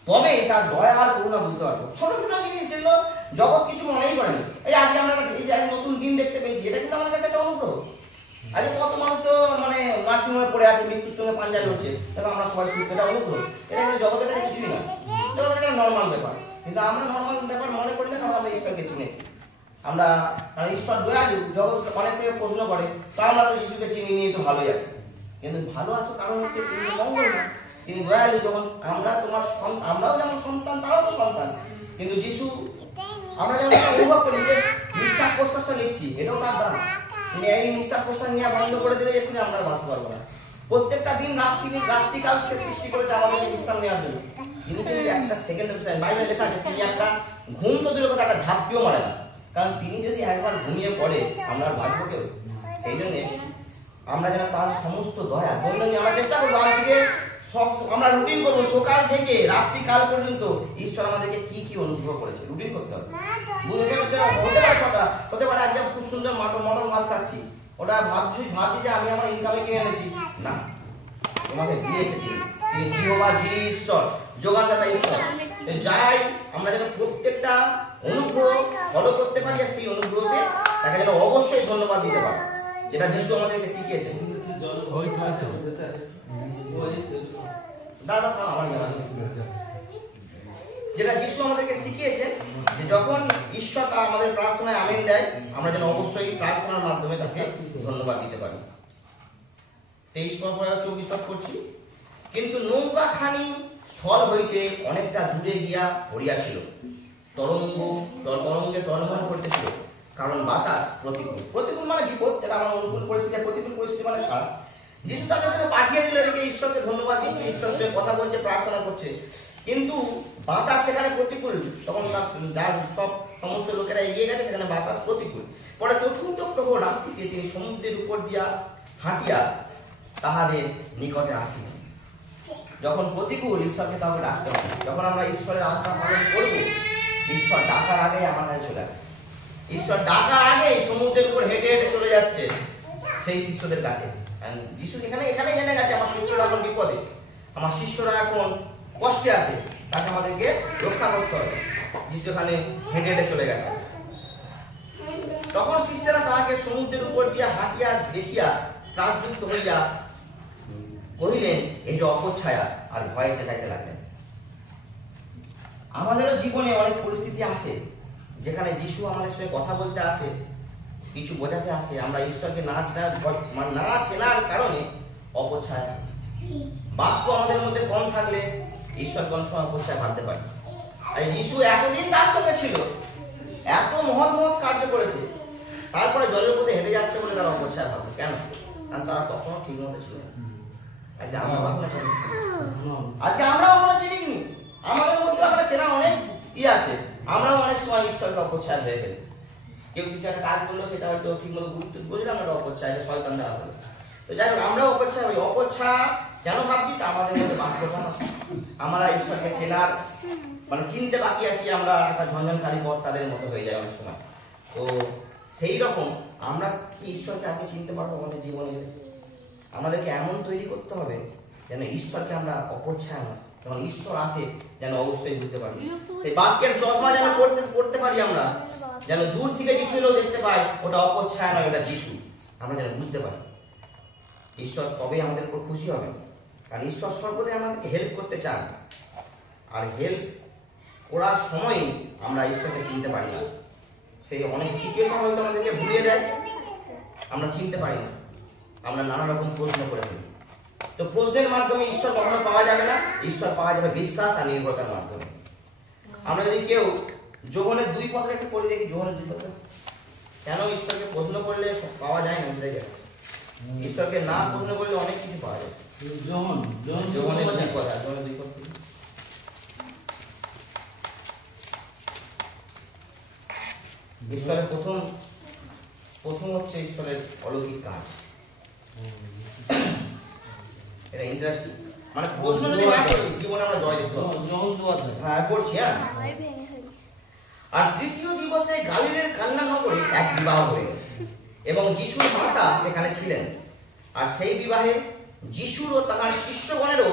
তবে তার দয়া আর করুণা বুঝতে পারবো। ছোট ছোট জিনিস যেগুলো জগৎ কিছু মনেই করে না, এই আজকে আমরা এই যে নতুন দিন দেখতে পেয়েছি, এটা কিন্তু আমাদের কাছে একটা অনুগ্রহ। আজকে কত মানুষ তো মানে নার্সিংহোমে পড়ে আছে, মৃত্যুর সঙ্গে পাঞ্জা লড়ছে, তখন আমরা সবাই সুস্থ, এটা অনুগ্রহ। এটা কিন্তু জগতের কাছে কিছুই না, জগতের কাছে নর্মাল ব্যাপার, কিন্তু আমরা নর্মাল ব্যাপার মনে করি না, কারণ আমরা ঈশ্বরকে চিনেছি। আমরা ঈশ্বর দয়ালু, জগৎকে অনেক কেউ প্রশ্ন করে, তা আমরা তো যিশুকে চিনি নিয়ে তো ভালোই আছি। কিন্তু ভালো আছো কারণ হচ্ছে তিনি মঙ্গল না, তিনি দয়ালু। যখন আমরাও যেমন সন্তান, তারাও তো সন্তান। কিন্তু যিশু আমরা যেমন অনুভব করি যে নিঃশ্বাস প্রশ্বাসটা নিচ্ছি, এটাও তার দান। তিনি এই নিঃশ্বাস প্রশ্বাস নিয়ে বন্ধ করে দিলে এখানে আমরা বাঁচতে পারবো না। প্রত্যেকটা দিন রাত্রিকাল সে সৃষ্টি করেছে আমাদেরকে বিশ্রাম নেওয়ার জন্য। তিনি কিন্তু একটা সেকেন্ড বাইবেলে লেখা আছে তিনি একটা ঘুম তো দূরের কথা, একটা ঝাঁপিও মারে না। কারণ তিনি যদি একবার ঘুমিয়ে পড়ে আমরা আর বাঁচবো কেউ। সেই জন্যে আমরা যেন তার সমস্ত দয়া দৈনন্দিন আমরা চেষ্টা করবো। আজকে আমরা রুটিন করবো, সকাল থেকে রাত্রিকাল পর্যন্ত ঈশ্বর আমাদেরকে কি কি অনুগ্রহ করেছে রুটিন করতে হবে। হতে পারে ছটা, হতে পারে আজকে খুব সুন্দর মটন ভাত খাচ্ছি, ওটা ভাবছি যে আমি আমার ইনকামে কিনে এনেছি না, তোমাকে দিয়েছে তিনি জিহোবা যিনি ঈশ্বর, যোগানদাতা ঈশ্বর। যাই আমরা যেন প্রত্যেকটা অনুগ্রহ ফলো করতে পারি, আর সেই অনুগ্রহতে তাকে যেন অবশ্যই ধন্যবাদ দিতে পারি, যেটা যিশু আমাদেরকে শিখিয়েছেন। দাদা যেটা যিশু আমাদেরকে শিখিয়েছেন যে যখন ঈশ্বর তা আমাদের প্রার্থনায় আমেন দেয়, আমরা যেন অবশ্যই প্রার্থনার মাধ্যমে তাকে ধন্যবাদ দিতে পারি। 23-24 করছি। কিন্তু নৌকাখানি স্থল হইতে অনেকটা দূরে গিয়া পড়িয়াছিল, তরঙ্গে টলমল করতেছিল, কারণ বাতাস প্রতিকূল। প্রতিকূল মানে বিপদ, এটা আমার অনুকূল পরিস্থিতি, প্রতিকূল পরিস্থিতি মানে খারাপ। যিশু তাদেরকে পাঠিয়ে দিল, এদিকে ঈশ্বরকে ধন্যবাদ দিচ্ছে, ঈশ্বরের সঙ্গে কথা বলছে, প্রার্থনা করছে, কিন্তু বাতাস সেখানে প্রতিকূল। তখন যার সমস্ত লোকেরা এগিয়ে গেছে, সেখানে বাতাস প্রতিকূল। পরে চতুর্থ প্রহর রাত্রিতে তিনি সমুদ্রের উপর দিয়া হাঁটিয়া তাহাদের নিকটে আসিলেন। যখন প্রতিকূল, ঈশ্বরকে তাহলে ডাকতে হবে। যখন আমরা ঈশ্বরের আজ্ঞা পালন করব, ঈশ্বর ডাকার আগেই আমার কাছে চলে আসে। ঈশ্বর ডাকার আগেই সমুদ্রের উপর হেঁটে হেঁটে চলে যাচ্ছে সেই শিষ্যদের কাছে। যিশু এখানেই জেনে গেছে আমার শিষ্যরা এখন বিপদে, আমার শিষ্যরা এখন কষ্টে আছে, তাকে আমাদেরকে রক্ষা করতে হবে। যিশু এখানে হেঁটে হেঁটে চলে গেছে। তখন শিষ্যরা তাহাকে সমুদ্রের উপর দিয়া হাঁটিয়া দেখিয়া ত্রাসযুক্ত হইয়া কহিলেন, এই যে অপচ্ছায়া, আর ভয়ে চেঁচাইতে লাগলেন। আমাদেরও জীবনে অনেক পরিস্থিতি আসে যেখানে যিশু আমাদের সঙ্গে কথা বলতে আসে, কিছু বোঝাতে আসে, আমরা ঈশ্বরকে না চেনার কারণে অপচ্ছায়া, বাক্য আমাদের মধ্যে কম থাকলে ঈশ্বর কোন সময় অপচ্ছায় ভাবতে পারে। আর যিশু এতদিন তার সঙ্গে ছিল, এত মহৎ কার্য করেছে, তারপরে জলের মধ্যে হেঁটে যাচ্ছে বলে তারা অপচ্ছায় ভাববে কেন? কারণ তারা তখনও ঠিক মতো ছিল না। আজকে আমরাও এখনো চিনি, আমাদের মধ্যে এখনো চেনা অনেক আছে। আমরাও অনেক সময় ঈশ্বরকে অপচ্ছায় হয়ে ফেলি। কেউ কিছু একটা কাজ করলো, সেটা হয়তো ঠিক মতো গুরুত্ব বুঝলাম না, অপচ্ছায়, শয়তান দ্বারা হলো। তো যাই হোক, আমরাও অপচ্ছায় হই। অপচ্ছা কেন ভাবছি? তা আমাদের মধ্যে বাক্যটা আছে। আমরা ঈশ্বরকে চেনার চিনতে বাকি আছি, আমরা একটা ঝঞ্ঝনকারী কর্তাদের মতো হয়ে যায় অনেক সময়। তো সেই রকম আমরা কি ঈশ্বরকে আগে চিনতে পারবো আমাদের জীবনে? আমাদেরকে এমন তৈরি করতে হবে যেন ঈশ্বরকে আমরা অপচ্ছায় না, যখন ঈশ্বর আসে যেন অবশ্যই বুঝতে পারি, সেই বাক্যের চশমা যেন করতে পারি আমরা, যেন দূর থেকে যিশু এলেও দেখতে পাই ওটা অপচ্ছায় নয়, ওটা যিশু, আমরা যেন বুঝতে পারি। ঈশ্বর তবেই আমাদের উপর খুশি হবে, কারণ ঈশ্বর সর্বদাই আমাদেরকে হেল্প করতে চান। আর হেল্প করার সময়ই আমরা ঈশ্বরকে চিনতে পারি না। সেই অনেক সিচুয়েশন হয়তো আমাদেরকে ভুলিয়ে দেয়, আমরা চিনতে পারি না, আমরা নানা রকম প্রশ্ন করে ফেলি। তো প্রশ্নের মাধ্যমে ঈশ্বর কখনো পাওয়া যাবে না, ঈশ্বর পাওয়া যাবে বিশ্বাস আর নির্ভরতার মাধ্যমে। আমরা যদি কেউ যোহনের 2 পত্র একটু পড়ে দেখি, যোহনের 2 পত্র কেন ঈশ্বরকে প্রশ্ন করলে পাওয়া যায় না, বুঝে যায়। ঈশ্বরকে না প্রশ্ন করলে অনেক কিছু পাওয়া যায়। যোহনের 2 পত্র, যোহনের 2 পত্র ঈশ্বরের প্রথম হচ্ছে ঈশ্বরের অলৌকিক কাজ। এটা ইন্টারেস্টিং, প্রশ্ন যদি না করি জীবনে আমরা জয় দেখতে পাবো। হ্যাঁ পড়ছি। আর তৃতীয় দিবসে গালিলের কান্না নগরে এক বিবাহ হয়ে গেল, এবং যিশুর মাতা সেখানে ছিলেন। আর সেই বিবাহে যিশুর ও তাহার শিষ্যগণেরও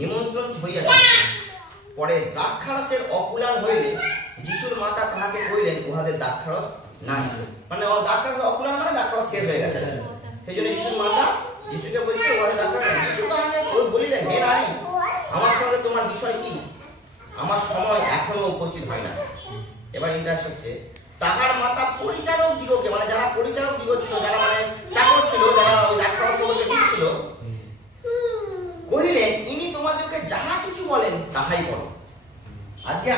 নিমন্ত্রণ হইয়াছে। পরে দ্রাক্ষারসের অকুলান হইলে যিশুর মাতা তাহাকে কইলেন, উহাদের দ্রাক্ষারস নাই। দ্রাক্ষারস অকুলান দ্রাক্ষারস শেষ হয়ে গেছে। সেই জন্য যিশুর মাতা যিশুকে বলছে উহাদের দ্রাক্ষারস নাই। যিশু তাহাকে বলিলেন, হে নারী, আমার সঙ্গে তোমার বিষয় কি? আমার সময় এখনো উপস্থিত হয় না। এবার ইন্টারেস্ট হচ্ছে, তাহার মাতা পরিচারক দিগকে, মানে যারা পরিচারক দিগ ছিল, যারা মানে চাকর ছিল, যারা ওই দ্রাক্ষারসগুলোকে দিচ্ছিল, কহিলেন ইনি তোমাদেরকে যাহা কিছু বলেন তাহাই করো। আজকে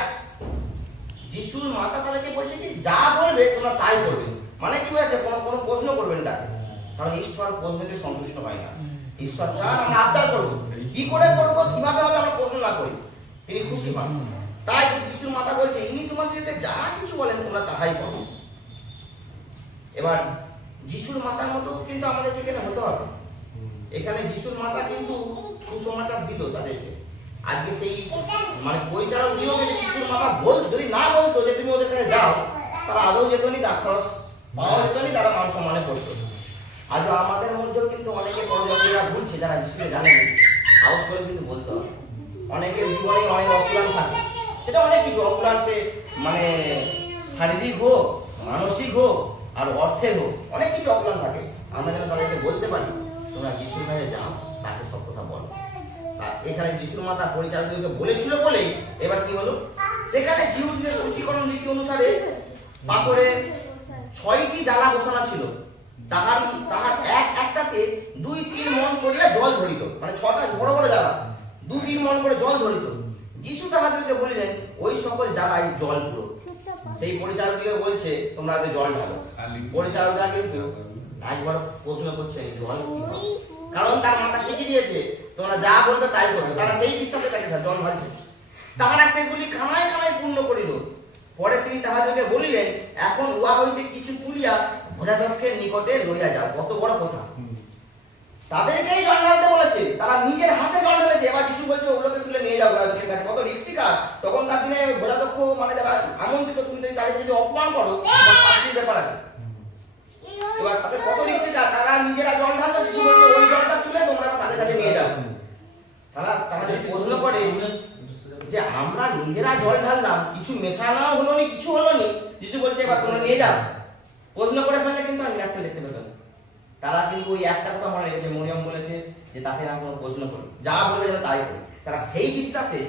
যিশুর মাতা তাদেরকে বলছে কি যা বলবে তোমরা তাই করবে, মানে কি বলছে কোনো কোনো প্রশ্ন করবেন তাকে, কারণ ঈশ্বর প্রশ্নকে সন্তুষ্ট হয় না। ঈশ্বর চান আমরা আবদার করবো, কি করে করবো, কিভাবে হবে আমরা প্রশ্ন না করি, তিনি খুশি হন। তাই যিশুর মাতা বলছে ইনি তোমাদেরকে যা কিছু বলেন তোমরা তাহাই করো। এবার যিশুর মাতার মতো কিন্তু আমাদেরকে এখানে হতে হবে। এখানে যিশুর মাতা কিন্তু সুসমাচার দিল তাদেরকে। আজকে সেই মানে পরিচারক দিগকে যে যিশুর মাতা যদি না বলতো যে তুমি ওদের কাছে যাও, তারা আদৌ যেত নি, দ্রাক্ষারস পাওয়া যেত নি, তারা মান সম্মানে করতো। আজও আমাদের মধ্যেও কিন্তু অনেকে পরজাতিরা ভুলছে, যারা যিশুকে জানেন, সাহস করে কিন্তু বলতে হবে। অনেকের জীবনে অনেক অকুলান থাকে, সেটা অনেক কিছু অকুলান, সে মানে শারীরিক হোক, মানসিক হোক, আর অর্থের হোক, অনেক কিছু অকুলান থাকে। আমরা যেন তাদেরকে বলতে পারি তোমরা যিশুর কাছে যাও, তাকে সব কথা বলো। এখানে যিশুর মাতা পরিচারককে বলেছিল বলেই এবার কি হলো, সেখানে জিহুদের সূচীকরণ নীতি অনুসারে পাথরে 6টি জ্বালা বসানো ছিল, তাহার একটাতে 2-3 মণ করিয়া জল ধরিত, মানে 6টা বড় বড় জ্বালা 2-3 মণ করে জল ধরিত। যিশু তাহাদেরকে বলিলেন ওই সকল জ্বালায় জল পুরো। সেই পরিচারককে বলছে তোমরা আগে জল ঢালো। পরিচারকরা কিন্তু একবার প্রশ্ন করছে জল কি হবে, কারণ তার মাতা শিখিয়ে দিয়েছে তোমরা যা বলবে তাই করবে। তারা সেই বিশ্বাসে তাকে জল ঢালছে। তাহারা সেগুলি খানায় খানায় পূর্ণ করিল। পরে তিনি তাহাদেরকে বলিলেন এখন উহা হইতে কিছু তুলিয়া ভোজাধ্যক্ষের নিকটে লইয়া যাও। কত বড় কথা, তাদেরকেই জল ঢালতে বলেছে, তারা নিজের হাতে জল ঢেলেছে। এবার যিশু বলছে ওগুলোকে তুলে নিয়ে যাও ভোজাধ্যক্ষের কাছে। কত রিস্কি কাজ। তখনকার দিনে ভোজাধ্যক্ষ মানে যারা আমন্ত্রিত, তুমি তাদের যদি অপমান করো শাস্তির ব্যাপার আছে। এবার তাদের কত রিস্কি কাজ, তারা নিজেরা জল ঢাললো, যিশু বলছে ওই জলটা তুলে তোমরা তাদের কাছে নিয়ে যাও। তারা যদি প্রশ্ন করে যে আমরা নিজেরা জল ঢাললাম, কিছু মেশানো হলো নি, কিছু হলো নি, যিশু বলছে এবার তোমরা নিয়ে যাও, প্রশ্ন করে ফেললে কিন্তু আমি রাখতে দেখতে পেতাম। তারা কিন্তু ওই একটা কথা মনে রেখেছে, মরিয়ম বলেছে যে তাকে না কোনো প্রশ্ন করি, যা বলবে যেন তাই করি। তারা সেই বিশ্বাসে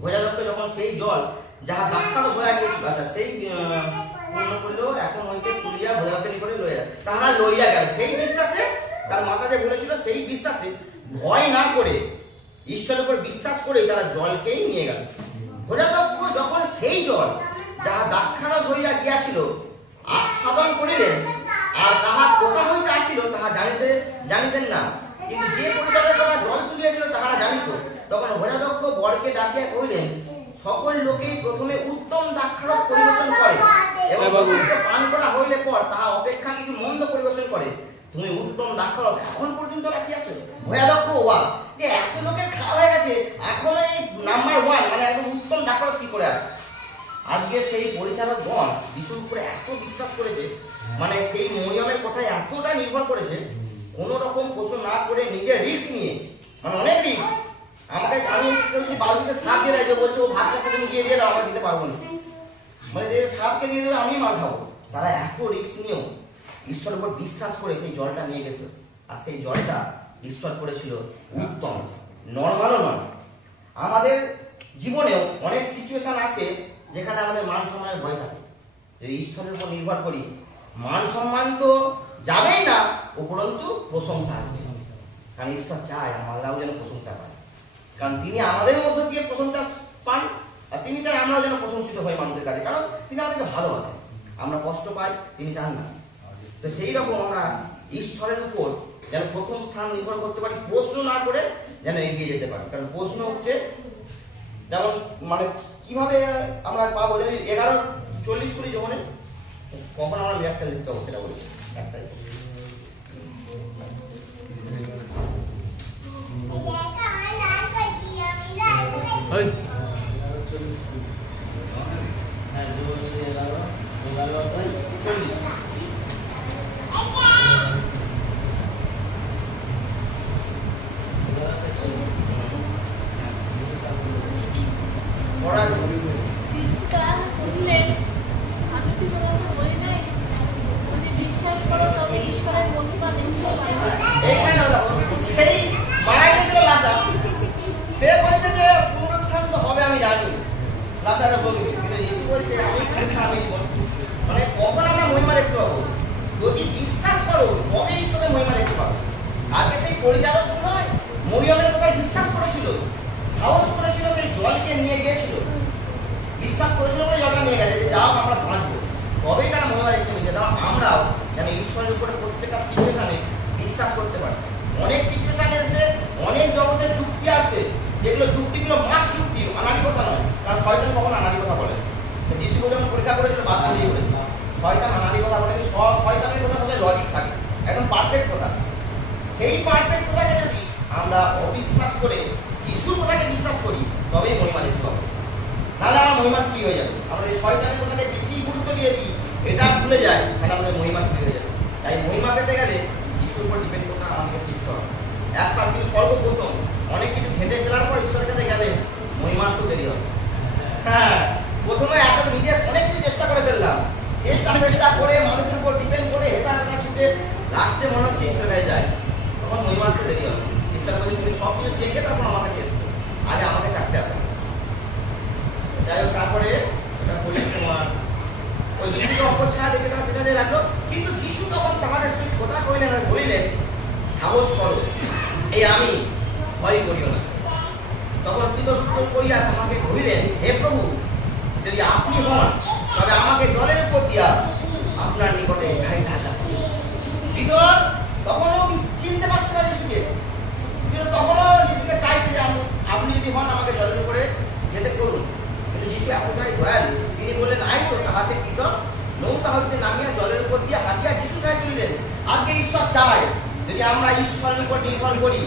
ভোজাধ্যক্ষ যখন সেই জল যাহা দ্রাক্ষারস হয়ে গিয়েছিল সেই পূর্ণ করলো, এখন ওইকে তুলিয়া ভোজাধ্যক্ষের নিকটে লইয়া তাহারা লইয়া গেল। সেই বিশ্বাসে তার মাতা যে বলেছিল, সেই বিশ্বাসে ভয় না করে ঈশ্বরের উপর বিশ্বাস করে তারা জলকেই নিয়ে গেল। ভোজাধ্যক্ষ যখন সেই জল যাহা দ্রাক্ষারস হইয়া গিয়াছিল আস্বাদন করিলেন, আর তাহা কোথা হইতে আসিল তাহা জানিতেন না, কিন্তু যে পরিচারকরা জল তুলিয়াছিল তাহারা জানিত। তখন ভোজাধ্যক্ষ বরকে ডাকিয়া কহিলেন সকল লোকেই প্রথমে উত্তম দ্রাক্ষারস পরিবেশন করে এবং পান করা হইলে পর তাহা অপেক্ষা কিছু মন্দ পরিবেশন করে। তুমি উত্তম দ্রাক্ষারস এখন পর্যন্ত রাখিয়াছ। ভোজাধ্যক্ষ ওয়া যে এত লোকের খাওয়া হয়ে গেছে, এখন এই নাম্বার 1 মানে একদম উত্তম দ্রাক্ষারস কি করে আছে। আজকে সেই পরিচারকগণ যিশুর উপরে এত বিশ্বাস করেছে, মানে সেই মরিয়মের কথায় এতটা নির্ভর করেছে, কোন রকম প্রশ্ন না করে নিজের রিস্ক নিয়ে, মানে অনেক রিস্ক। আমি যদি বালতিতে সাপ দিয়ে দেয়, বলছে ও ভাত খাতে তুমি দিয়ে দিয়ে দাও, আমরা দিতে পারবো না, মানে যে সাপকে দিয়ে দেবে আমি মাল খাবো। তারা এত রিস্ক নিয়েও ঈশ্বরের উপর বিশ্বাস করে সেই জলটা নিয়ে গেছিল। আর সেই জলটা ঈশ্বর করেছিল উত্তম, নরমালও নয়। আমাদের জীবনেও অনেক সিচুয়েশন আসে যেখানে আমাদের মান সম্মানের ভয় থাকে। যদি ঈশ্বরের উপর নির্ভর করি, মান সম্মান তো যাবেই না, উপরন্তু প্রশংসা আসবে। কারণ ঈশ্বর চায় আমরাও যেন প্রশংসা পাই, কারণ তিনি আমাদের মধ্য দিয়ে প্রশংসা পান, আর তিনি চাই আমরাও যেন প্রশংসিত হই মানুষের কাছে, কারণ তিনি আমাদেরকে ভালোবাসেন। আমরা কষ্ট পাই, তিনি চান না। তো সেই রকম আমরা ঈশ্বরের উপর যেন প্রথম স্থান নির্ভর করতে পারি, প্রশ্ন না করে যেন এগিয়ে যেতে পারি। কারণ প্রশ্ন হচ্ছে যেমন মানে কিভাবে আমরা পাবো, যদি 11:40 করি যখন কখন আমরা মিরাক্কেল দেখতে পাবো সেটা বলছি। একটাই কখন আমরা মহিমা দেখতে পাবো? যদি বিশ্বাস করো তবে ঈশ্বরের মহিমা দেখতে পাবো। আগে সেই পরিচালক নয়, মরিয়মের কথায় বিশ্বাস করেছিল, সাহস করেছিল, সেই জলকে নিয়ে গিয়েছিল, বিশ্বাস করেছিল বলে জলটা নিয়ে গেছে যে যাও আমরা বাঁচবো, তবেই তারা মহিমা দেখতে পেয়েছে। যেমন আমরাও যেন ঈশ্বরের উপরে প্রত্যেকটা সিচুয়েশনে বিশ্বাস করতে পারি। অনেক সিচুয়েশন আসবে, অনেক জগতের যুক্তি আসবে, যেগুলো যুক্তিগুলো মাস যুক্তি, আনাড়ি কথা নয়। কারণ শয়তান কখন আনাড়ি কথা বলে? যিশুকে যখন পরীক্ষা করেছিল বাচ্চা দিয়ে বলেছিল শয়তান আনাড়ি কথা বলেনি, সব শয়তানের কথা সাথে লজিক থাকে, একদম পারফেক্ট কথা। সেই পারফেক্ট কথাকে যদি আমরা অবিশ্বাস করে যিশুর কথাকে বিশ্বাস করি তবেই মহিমা দেখতে পাবো, তাহলে আমার মহিমা চুরি হয়ে যাবে। আমরা এই শয়তানের কথাকে বেশি গুরুত্ব দিয়ে দিই, এটা ভুলে যায়, তাহলে আমাদের মহিমা চুরি হয়ে যাবে। তাই মহিমা পেতে গেলে যিশুর উপর ডিপেন্ড করতে আমাদেরকে শিখতে হবে। একবার কিন্তু সর্বপ্রথম অনেক কিছু ঘেটে ফেলার পর ঈশ্বরের কাছে গেলে মহিমা আসতে দেরি হবে। হ্যাঁ, প্রথমে এত নিজের অনেক কিছু চেষ্টা করে ফেললাম, চেষ্টা করে মানুষের উপর ডিপেন্ড করে হেঁটা ছুটে লাস্টে মনে হচ্ছে ঈশ্বরের কাছে যায়, তখন মহিমা আসতে দেরি হবে। ঈশ্বর বলে তুমি সব কিছু চেখে তারপর আমার কাছে এসছো, আগে আমাকে চাকতে আসো। যাই হোক, তারপরে এটা বলি তোমার ওই যিশুকে অপচ্ছায়া দেখে তারা সেটা দিয়ে রাখলো। কিন্তু যিশু তখন তাহাদের সহিত কথা কইলেন আর বলিলেন, সাহস করো, এই আমি, ভয় করিও না। তখন পিতর উত্তর করিয়া তাহাকে কহিলেন, হে প্রভু, যদি আপনি হন তবে আমাকে জলের উপর দিয়া আপনার নিকটে যাইতে হবে। পিতর তখনও চিনতে পারছে না যিশুকে, কিন্তু তখনও যিশুকে চাইছে যে আপনি যদি হন আমাকে জলের উপরে যেতে করুন। কিন্তু যিশু এতটাই দয়ালু, তিনি বললেন, আইসো। তাহাতে পিতর নৌকা হইতে নামিয়া জলের উপর দিয়া হাঁটিয়া যিশু গায়ে চলিলেন। আজকে ঈশ্বর চায় যদি আমরা ঈশ্বরের উপর নির্ভর করি,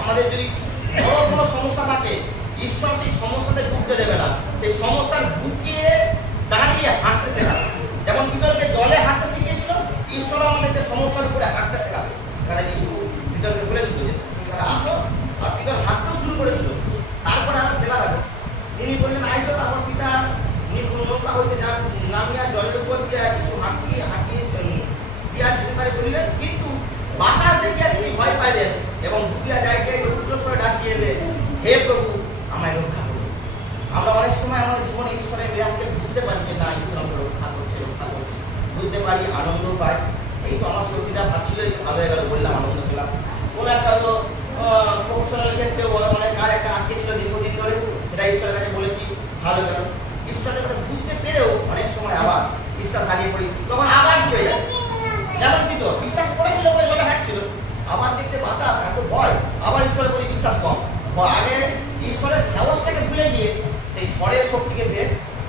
আমাদের যদি বড় কোনো সমস্যা থাকে, ঈশ্বর সেই সমস্যাতে ঢুকতে দেবে না, সেই সমস্যার ঢুকিয়ে দাঁড়িয়ে হাঁটতে শেখাবে। যেমন পিতরকে জলে হাঁটতে শিখিয়েছিল, ঈশ্বর আমাদেরকে সমস্যার উপরে হাঁটতে শেখাবে। কারণ যিশু পিতরকে বলেছিল যে তুমি আসো, আর পিতর হাঁটতেও শুরু করেছিল। তারপরে আমরা ফেলা রাখো, তিনি বললেন আইসো। তারপর পিতা নৌকা হইতে নামিয়া জলের উপর দিয়া যিশু হাঁটিয়ে দিয়া যিশু কাছে চলিলেন। কিন্তু বাতাস দেখিয়া তিনি ভয় পাইলেন এবং ডুবিয়া যাইতে উচ্চস্বরে ডাকিলেন, হে প্রভু, আমায় রক্ষা করুন। আমরা অনেক সময় আমাদের জীবনে ঈশ্বরের মিরাকেল বুঝতে পারি যে না, ঈশ্বর আমাকে রক্ষা করছে, বুঝতে পারি, আনন্দও পাই। এই তো আমার শক্তিটা ভাবছিল, ভালো হয়ে গেল, বললাম, আনন্দ পেলাম। কোনো একটা তো প্রফেশনাল ক্ষেত্রে অনেক কাজ একটা আটকে ছিল দীর্ঘদিন ধরে, সেটা ঈশ্বরের কাছে বলেছি, ভালো গেল। ঈশ্বরের কথা বুঝতে পেরেও অনেক সময় আবার বিশ্বাস হারিয়ে পড়ি, তখন আবার কি হয়ে যায়? যেমন কি তো বিশ্বাস করেছিল বলে জলে হাঁটছিল, আবার দেখতে বাতাস, এত ভয়, আবার ঈশ্বরের প্রতি বিশ্বাস কম। আগে ঈশ্বরের সাহসটাকে ভুলে গিয়ে সেই ঝড়ের শক্তিকে সে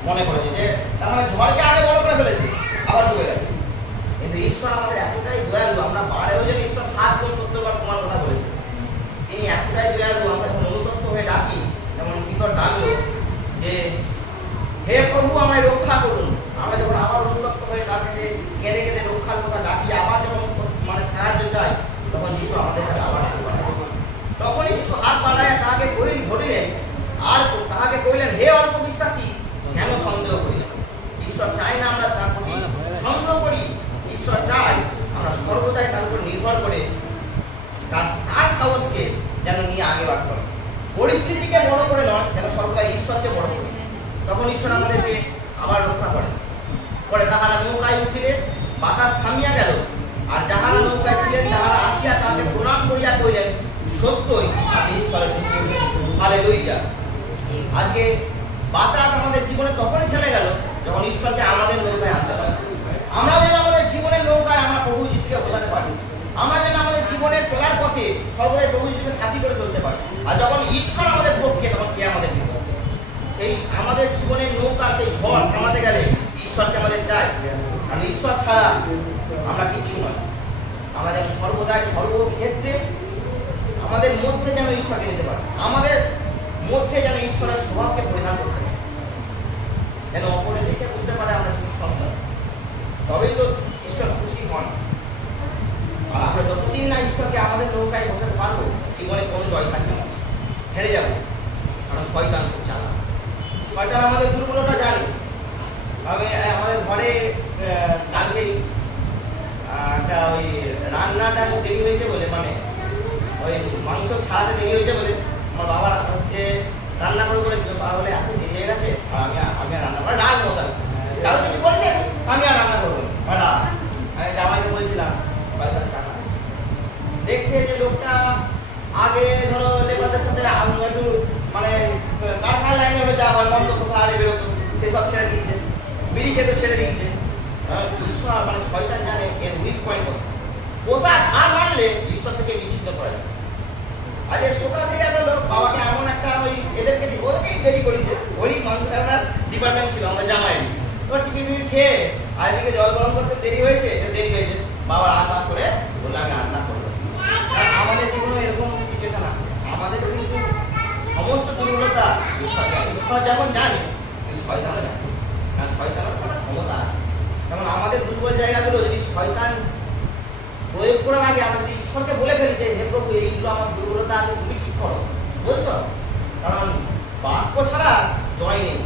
মনে করেছে যে তার মানে ঝড়কে আগে বড় করে ফেলেছে, আবার ডুবে গেছে। কিন্তু ঈশ্বর আমাদের এতটাই দয়ালু, আমরা বাড়েও যেন ঈশ্বর 7 গুণ 70 বার তোমার কথা বলেছে। তিনি এতটাই দয়ালু, আমরা যখন অনুতপ্ত হয়ে ডাকি, যেমন পিতর ডাকলো যে হে প্রভু, আমায় রক্ষা করুন। আমরা যখন আবার অনুতপ্ত হয়ে তাকে যে কেঁদে কেঁদে রক্ষার কথা ডাকি, আবার যখন মানে সাহায্য চাই, তখন যিশু আমাদের কাছে আবার হাত বাড়ায়। তখনই যিশু হাত বাড়ায় তাহাকে ধরিলেন আর তাহাকে কইলেন, হে অল্প বিশ্বাসী, কেন সন্দেহ করিলেন? ঈশ্বর চায় না আমরা তার প্রতি সন্দেহ করি, ঈশ্বর চায় আমরা সর্বদাই তার উপর নির্ভর করে তার সাহসকে যেন নিয়ে আগে বাড়তে পারি। পরিস্থিতিকে বড় করে নয়, যেন সর্বদাই ঈশ্বরকে বড় করি। তখন ঈশ্বর আমাদেরকে আবার রক্ষা করে। পরে তাহারা নৌকায় উঠিলে বাতাস থামিয়া গেল, আর যাহারা নৌকায় ছিলেন তাহারা আসিয়া তাহাকে প্রণাম করিয়া কইলেন, সত্যই আপনি ঈশ্বরের পুত্র। হালেলুয়া। আজকে বাতাস আমাদের জীবনে তখনই থেমে গেল যখন ঈশ্বরকে আমাদের নৌকায় আনতে পারি। আমরা যেন আমাদের জীবনের নৌকায় আমরা প্রভু যিশুকে বোঝাতে পারি, আমরা যেন আমাদের জীবনের চলার পথে সর্বদাই প্রভু যিশুকে সাথী করে চলতে পারি। আর যখন ঈশ্বর আমাদের পক্ষে, তখন কে আমাদের বিপক্ষে? সেই আমাদের জীবনের নৌকার সেই ঝড় থামাতে গেলে ঈশ্বরকে আমাদের চাই, কারণ ঈশ্বর ছাড়া আমরা কিচ্ছু নয়। আমরা যেন সর্বদাই সর্বক্ষেত্রে আমাদের মধ্যে যেন ঈশ্বরকে নিতে পারি, আমাদের মধ্যে যেন ঈশ্বরের স্বভাবকে পরিধান করতে পারি, যেন অপরে দেখে বুঝতে পারে আমরা কিছু সন্তান, তবেই তো ঈশ্বর খুশি হন। আর আমরা যতদিন না ঈশ্বরকে আমাদের নৌকায় বসাতে পারবো, জীবনে কোনো জয় থাকবে না, হেরে যাবো। কারণ শয়তান খুব চালাক, শয়তান আমাদের দুর্বলতা জানে। আমাদের ঘরে কালকে একটা ওই রান্নাটা দেরি হয়েছে বলে, মানে ওই মাংস ছাড়াতে দেরি হয়েছে বলে আমার বাবা হচ্ছে রান্না করেছিল। বাবা বলে এত দেরি হয়ে গেছে, আর আমি আর রান্না করে ডাক মতো কারো কিছু বলছেন, আমি আর রান্না করবো খেতে ছেড়ে দিয়েছে। ঈশ্বর মানে শয়তান জানে এর উইক পয়েন্ট কোথা ধার মারলে ঈশ্বর থেকে বিচ্ছিন্ন করা যায়। আজ সকাল থেকে এত লোক বাবাকে এমন একটা ওই এদেরকে ওদেরকেই দেরি করেছে, ওই মাংস রান্নার ডিপার্টমেন্ট ছিল আমাদের জামাইয়ের, ও টিফিন খেয়ে আর এদিকে জল গরম করতে দেরি হয়েছে, বাবা রান্না করে বললে আমি রান্না করবো। আমাদের জীবনে এরকম সিচুয়েশন আছে। আমাদের কিন্তু সমস্ত দুর্বলতা ঈশ্বর যেমন জানে, কিন্তু শয়তানও জানে, কারণ শয়তানের একটা ক্ষমতা আছে। যেমন আমাদের দুর্বল জায়গাগুলো যদি শয়তান প্রয়োগ করার আগে আমরা যদি ঈশ্বরকে বলে ফেলি যে হে প্রভু এইগুলো আমার দুর্বলতা আছে, তুমি ঠিক করো, বলতো, কারণ বাক্য ছাড়া জয় নেই।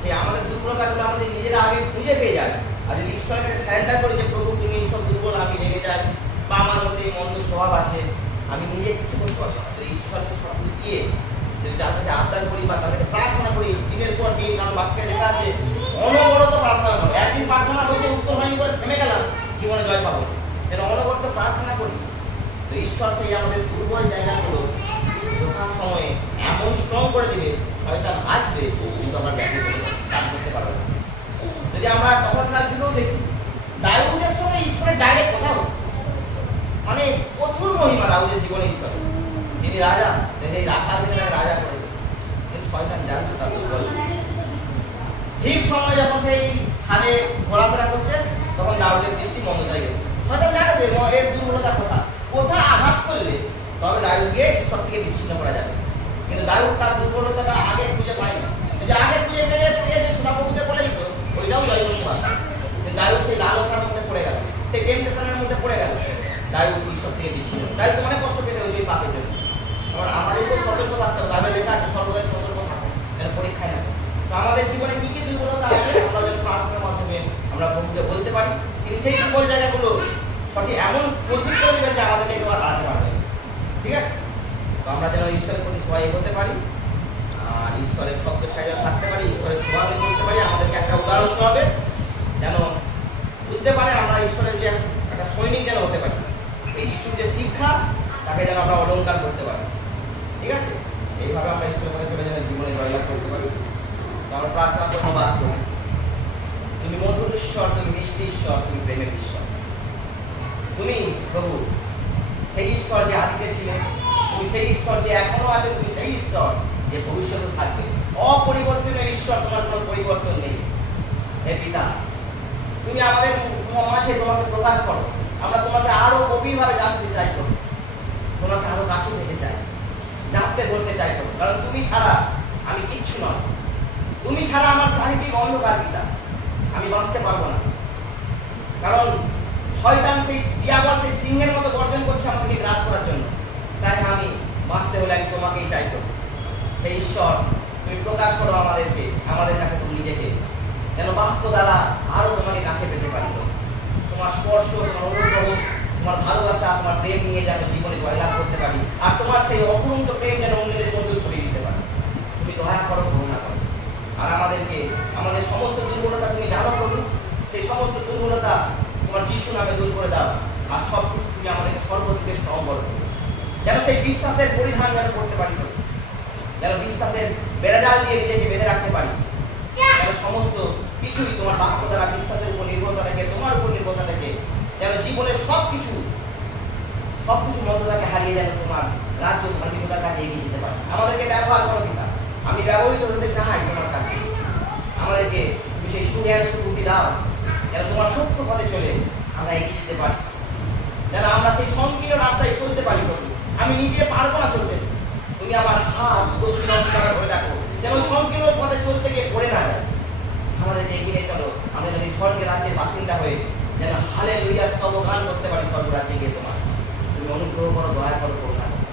সেই আমাদের দুর্বলতাগুলো আমাদের নিজেরা আগে খুঁজে পেয়ে যায়। আর যদি ঈশ্বরের কাছে স্যারেন্ডার করি যে প্রভু তুমি এইসব দুর্বল, আমি লেগে যাই, বা আমার মধ্যে মন্দ স্বভাব আছে, আমি নিজে কিছু করতে পারবো না, যদি ঈশ্বরকে সব দিয়ে যদি তার কাছে আবদার করি বা তাদেরকে প্রার্থনা করি দিনের পর দিন, কারণ বাক্যে লেখা আছে অনবরত প্রার্থনা করো। একদিন প্রার্থনা হয়েছে উত্তর হয়নি করে থেমে গেলাম, জীবনে জয় পাবো। যেন অনবরত প্রার্থনা করি, তো ঈশ্বর সেই আমাদের দুর্বল জায়গাগুলো যথা সময়ে এমন স্ট্রং করে দিবে, শয়তান আসবে কিন্তু আমরা কাজ করতে পারবো না। যদি আমরা তখনকার যুগেও দেখি দাউদের সঙ্গে ঈশ্বরের ডাইরেক্ট কথা হতো, মানে প্রচুর মহিমা দাউদের জীবনে ঈশ্বর, যিনি রাজা, এই রাখা থেকে তাকে রাজা করেছে, কিন্তু শয়তান জানতো তার দুর্বল। ঠিক সময় যখন সেই ছাদে ঘোরাফেরা করছে তখন দাউদের দৃষ্টি মন্দতায় গেছে। শয়তান জানে যে এর দুর্বলতা কোথায় আঘাত করলে তবে দাউদকে ঈশ্বর থেকে বিচ্ছিন্ন করা যাবে, কিন্তু দাউদ তার দুর্বলতাটা আগে খুঁজে পায় না। যে আগে খুঁজে পেয়ে যে সুধাপ্রভুকে বলে দিত ওইটাও জয় করতে পারত, কিন্তু দাউদ সেই লালসার মধ্যে পড়ে গেল, সেই টেম্পটেশনের মধ্যে পড়ে গেল, দাউদ ঈশ্বর থেকে বিচ্ছিন্ন। দাউদ অনেক কষ্ট পেতে ওই যে পাপের জন্য। আবার আমাদেরকেও সতর্ক থাকতে হবে, বাইবেলে লেখা আছে সর্বদাই সতর্ক থাকো, যেন পরীক্ষায় না। তো আমাদের জীবনে কি কি দুর্বলতা আছে আমরা যেন প্রার্থনার মাধ্যমে আমরা প্রভুকে বলতে পারি, কিন্তু সেই দুর্বল জায়গাগুলো সঠিক এমন মজবুত করে দেবেন যে আমাদেরকে কেউ আর হারাতে পারবে। ঠিক আছে, তো আমরা যেন ঈশ্বরের প্রতি সবাই এগোতে পারি, আর ঈশ্বরের শক্তিশালী থাকতে পারি, ঈশ্বরের স্বভাবে চলতে পারি। আমাদেরকে একটা উদাহরণ দিতে হবে যেন বুঝতে পারে আমরা ঈশ্বরের যে একটা সৈনিক যেন হতে পারি, এই যিশুর যে শিক্ষা তাকে যেন আমরা অলঙ্কার করতে পারি। ঠিক আছে, এইভাবে আমরা ঈশ্বরের মধ্যে চলে যেন জীবনে জয়লাভ করতে পারি। তো আমরা প্রার্থনা করবো, বাদ করি তুমি মধুর ঈশ্বর, তুমি মিষ্টি ঈশ্বর, তুমি প্রেমের ঈশ্বর, তুমি প্রভু সেই ঈশ্বর যে আদিতে ছিলেন, তুমি সেই ঈশ্বর যে এখনো আছে, তুমি সেই ঈশ্বর যে ভবিষ্যতে থাকবে, অপরিবর্তনীয় ঈশ্বর, তোমার কোনো পরিবর্তন নেই। হে পিতা, তুমি আমাদের মাঝে তোমাকে প্রকাশ করো, আমরা তোমাকে আরো গভীরভাবে জানতে চাই, তোমাকে আরো কাছে যেতে চাই, জানতে ধরতে চাই, কারণ তুমি ছাড়া আমি কিচ্ছু নয়, তুমি ছাড়া আমার চারিদিক অন্ধকার পিতা, আমি বাঁচতে পারবো না। কারণ শয়তান সেই দিয়াবল সেই সিংহের মতো গর্জন করছে আমাদেরকে গ্রাস করার জন্য, তাই আমি বাঁচতে হলে আমি তোমাকেই চাইবো। হে ঈশ্বর, তুমি প্রকাশ করো আমাদেরকে, আমাদের কাছে তুমি নিজেকে, যেন বাক্য দ্বারা আরো তোমাকে কাছে পেতে পারি, তোমার স্পর্শ, তোমার অনুগ্রহ, তোমার ভালোবাসা, তোমার প্রেম নিয়ে যেন জীবনে জয়লাভ করতে পারি, আর তোমার সেই অপূর্ণ প্রেম যেন অন্যদের মধ্যেও ছড়িয়ে দিতে পারি। তুমি দয়া করো, করুণা করো, আর আমাদেরকে আমাদের সমস্ত দুর্বলতা তুমি জানো প্রভু, সেই সমস্ত দুর্বলতা তোমার যিশু নামে দূর করে দাও, আর সব কিছু তুমি আমাদেরকে সর্বদিকে স্ট্রং করো, যেন সেই বিশ্বাসের পরিধান যেন করতে পারি, যেন বিশ্বাসের বেড়াজাল দিয়ে নিজেকে বেঁধে রাখতে পারি, যেন সমস্ত কিছুই তোমার বাক্য দ্বারা বিশ্বাসের উপর নির্ভরতা রেখে, তোমার উপর নির্ভরতা রেখে, যেন জীবনের সবকিছু মন্দতাকে হারিয়ে যেন তোমার রাজ্য ধার্মিকতার কাছে এগিয়ে যেতে পারে। আমাদেরকে ব্যবহার করো পিতা, আমি ব্যবহৃত হতে চাই তোমার কাছে, আমাদেরকে তুমি সেই সুজ্ঞান সুবুদ্ধি দাও, যেন তোমার সত্য পথে চলে আমরা এগিয়ে যেতে পারি, যেন আমরা সেই সংকীর্ণ রাস্তায় চলতে পারি প্রভু। আমি নিজে পারবো না চলতে, তুমি আমার হাত ধরে রাখো, যেন সংকীর্ণ পথে চলতে গিয়ে পড়ে না যায়, আমাদেরকে এগিয়ে চলো, আমরা যেন স্বর্গের রাজ্যের বাসিন্দা হয়ে যেন হালেলুয়া স্তব গান করতে পারি স্বর্গরাজ্যে গিয়ে। তোমার তুমি অনুগ্রহ করো, দয়া করো, করুণা করো,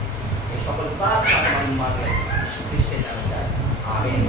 এই সকল প্রার্থনা তোমার ইমানে যীশু খ্রিস্টের নামে চাই, আমেন।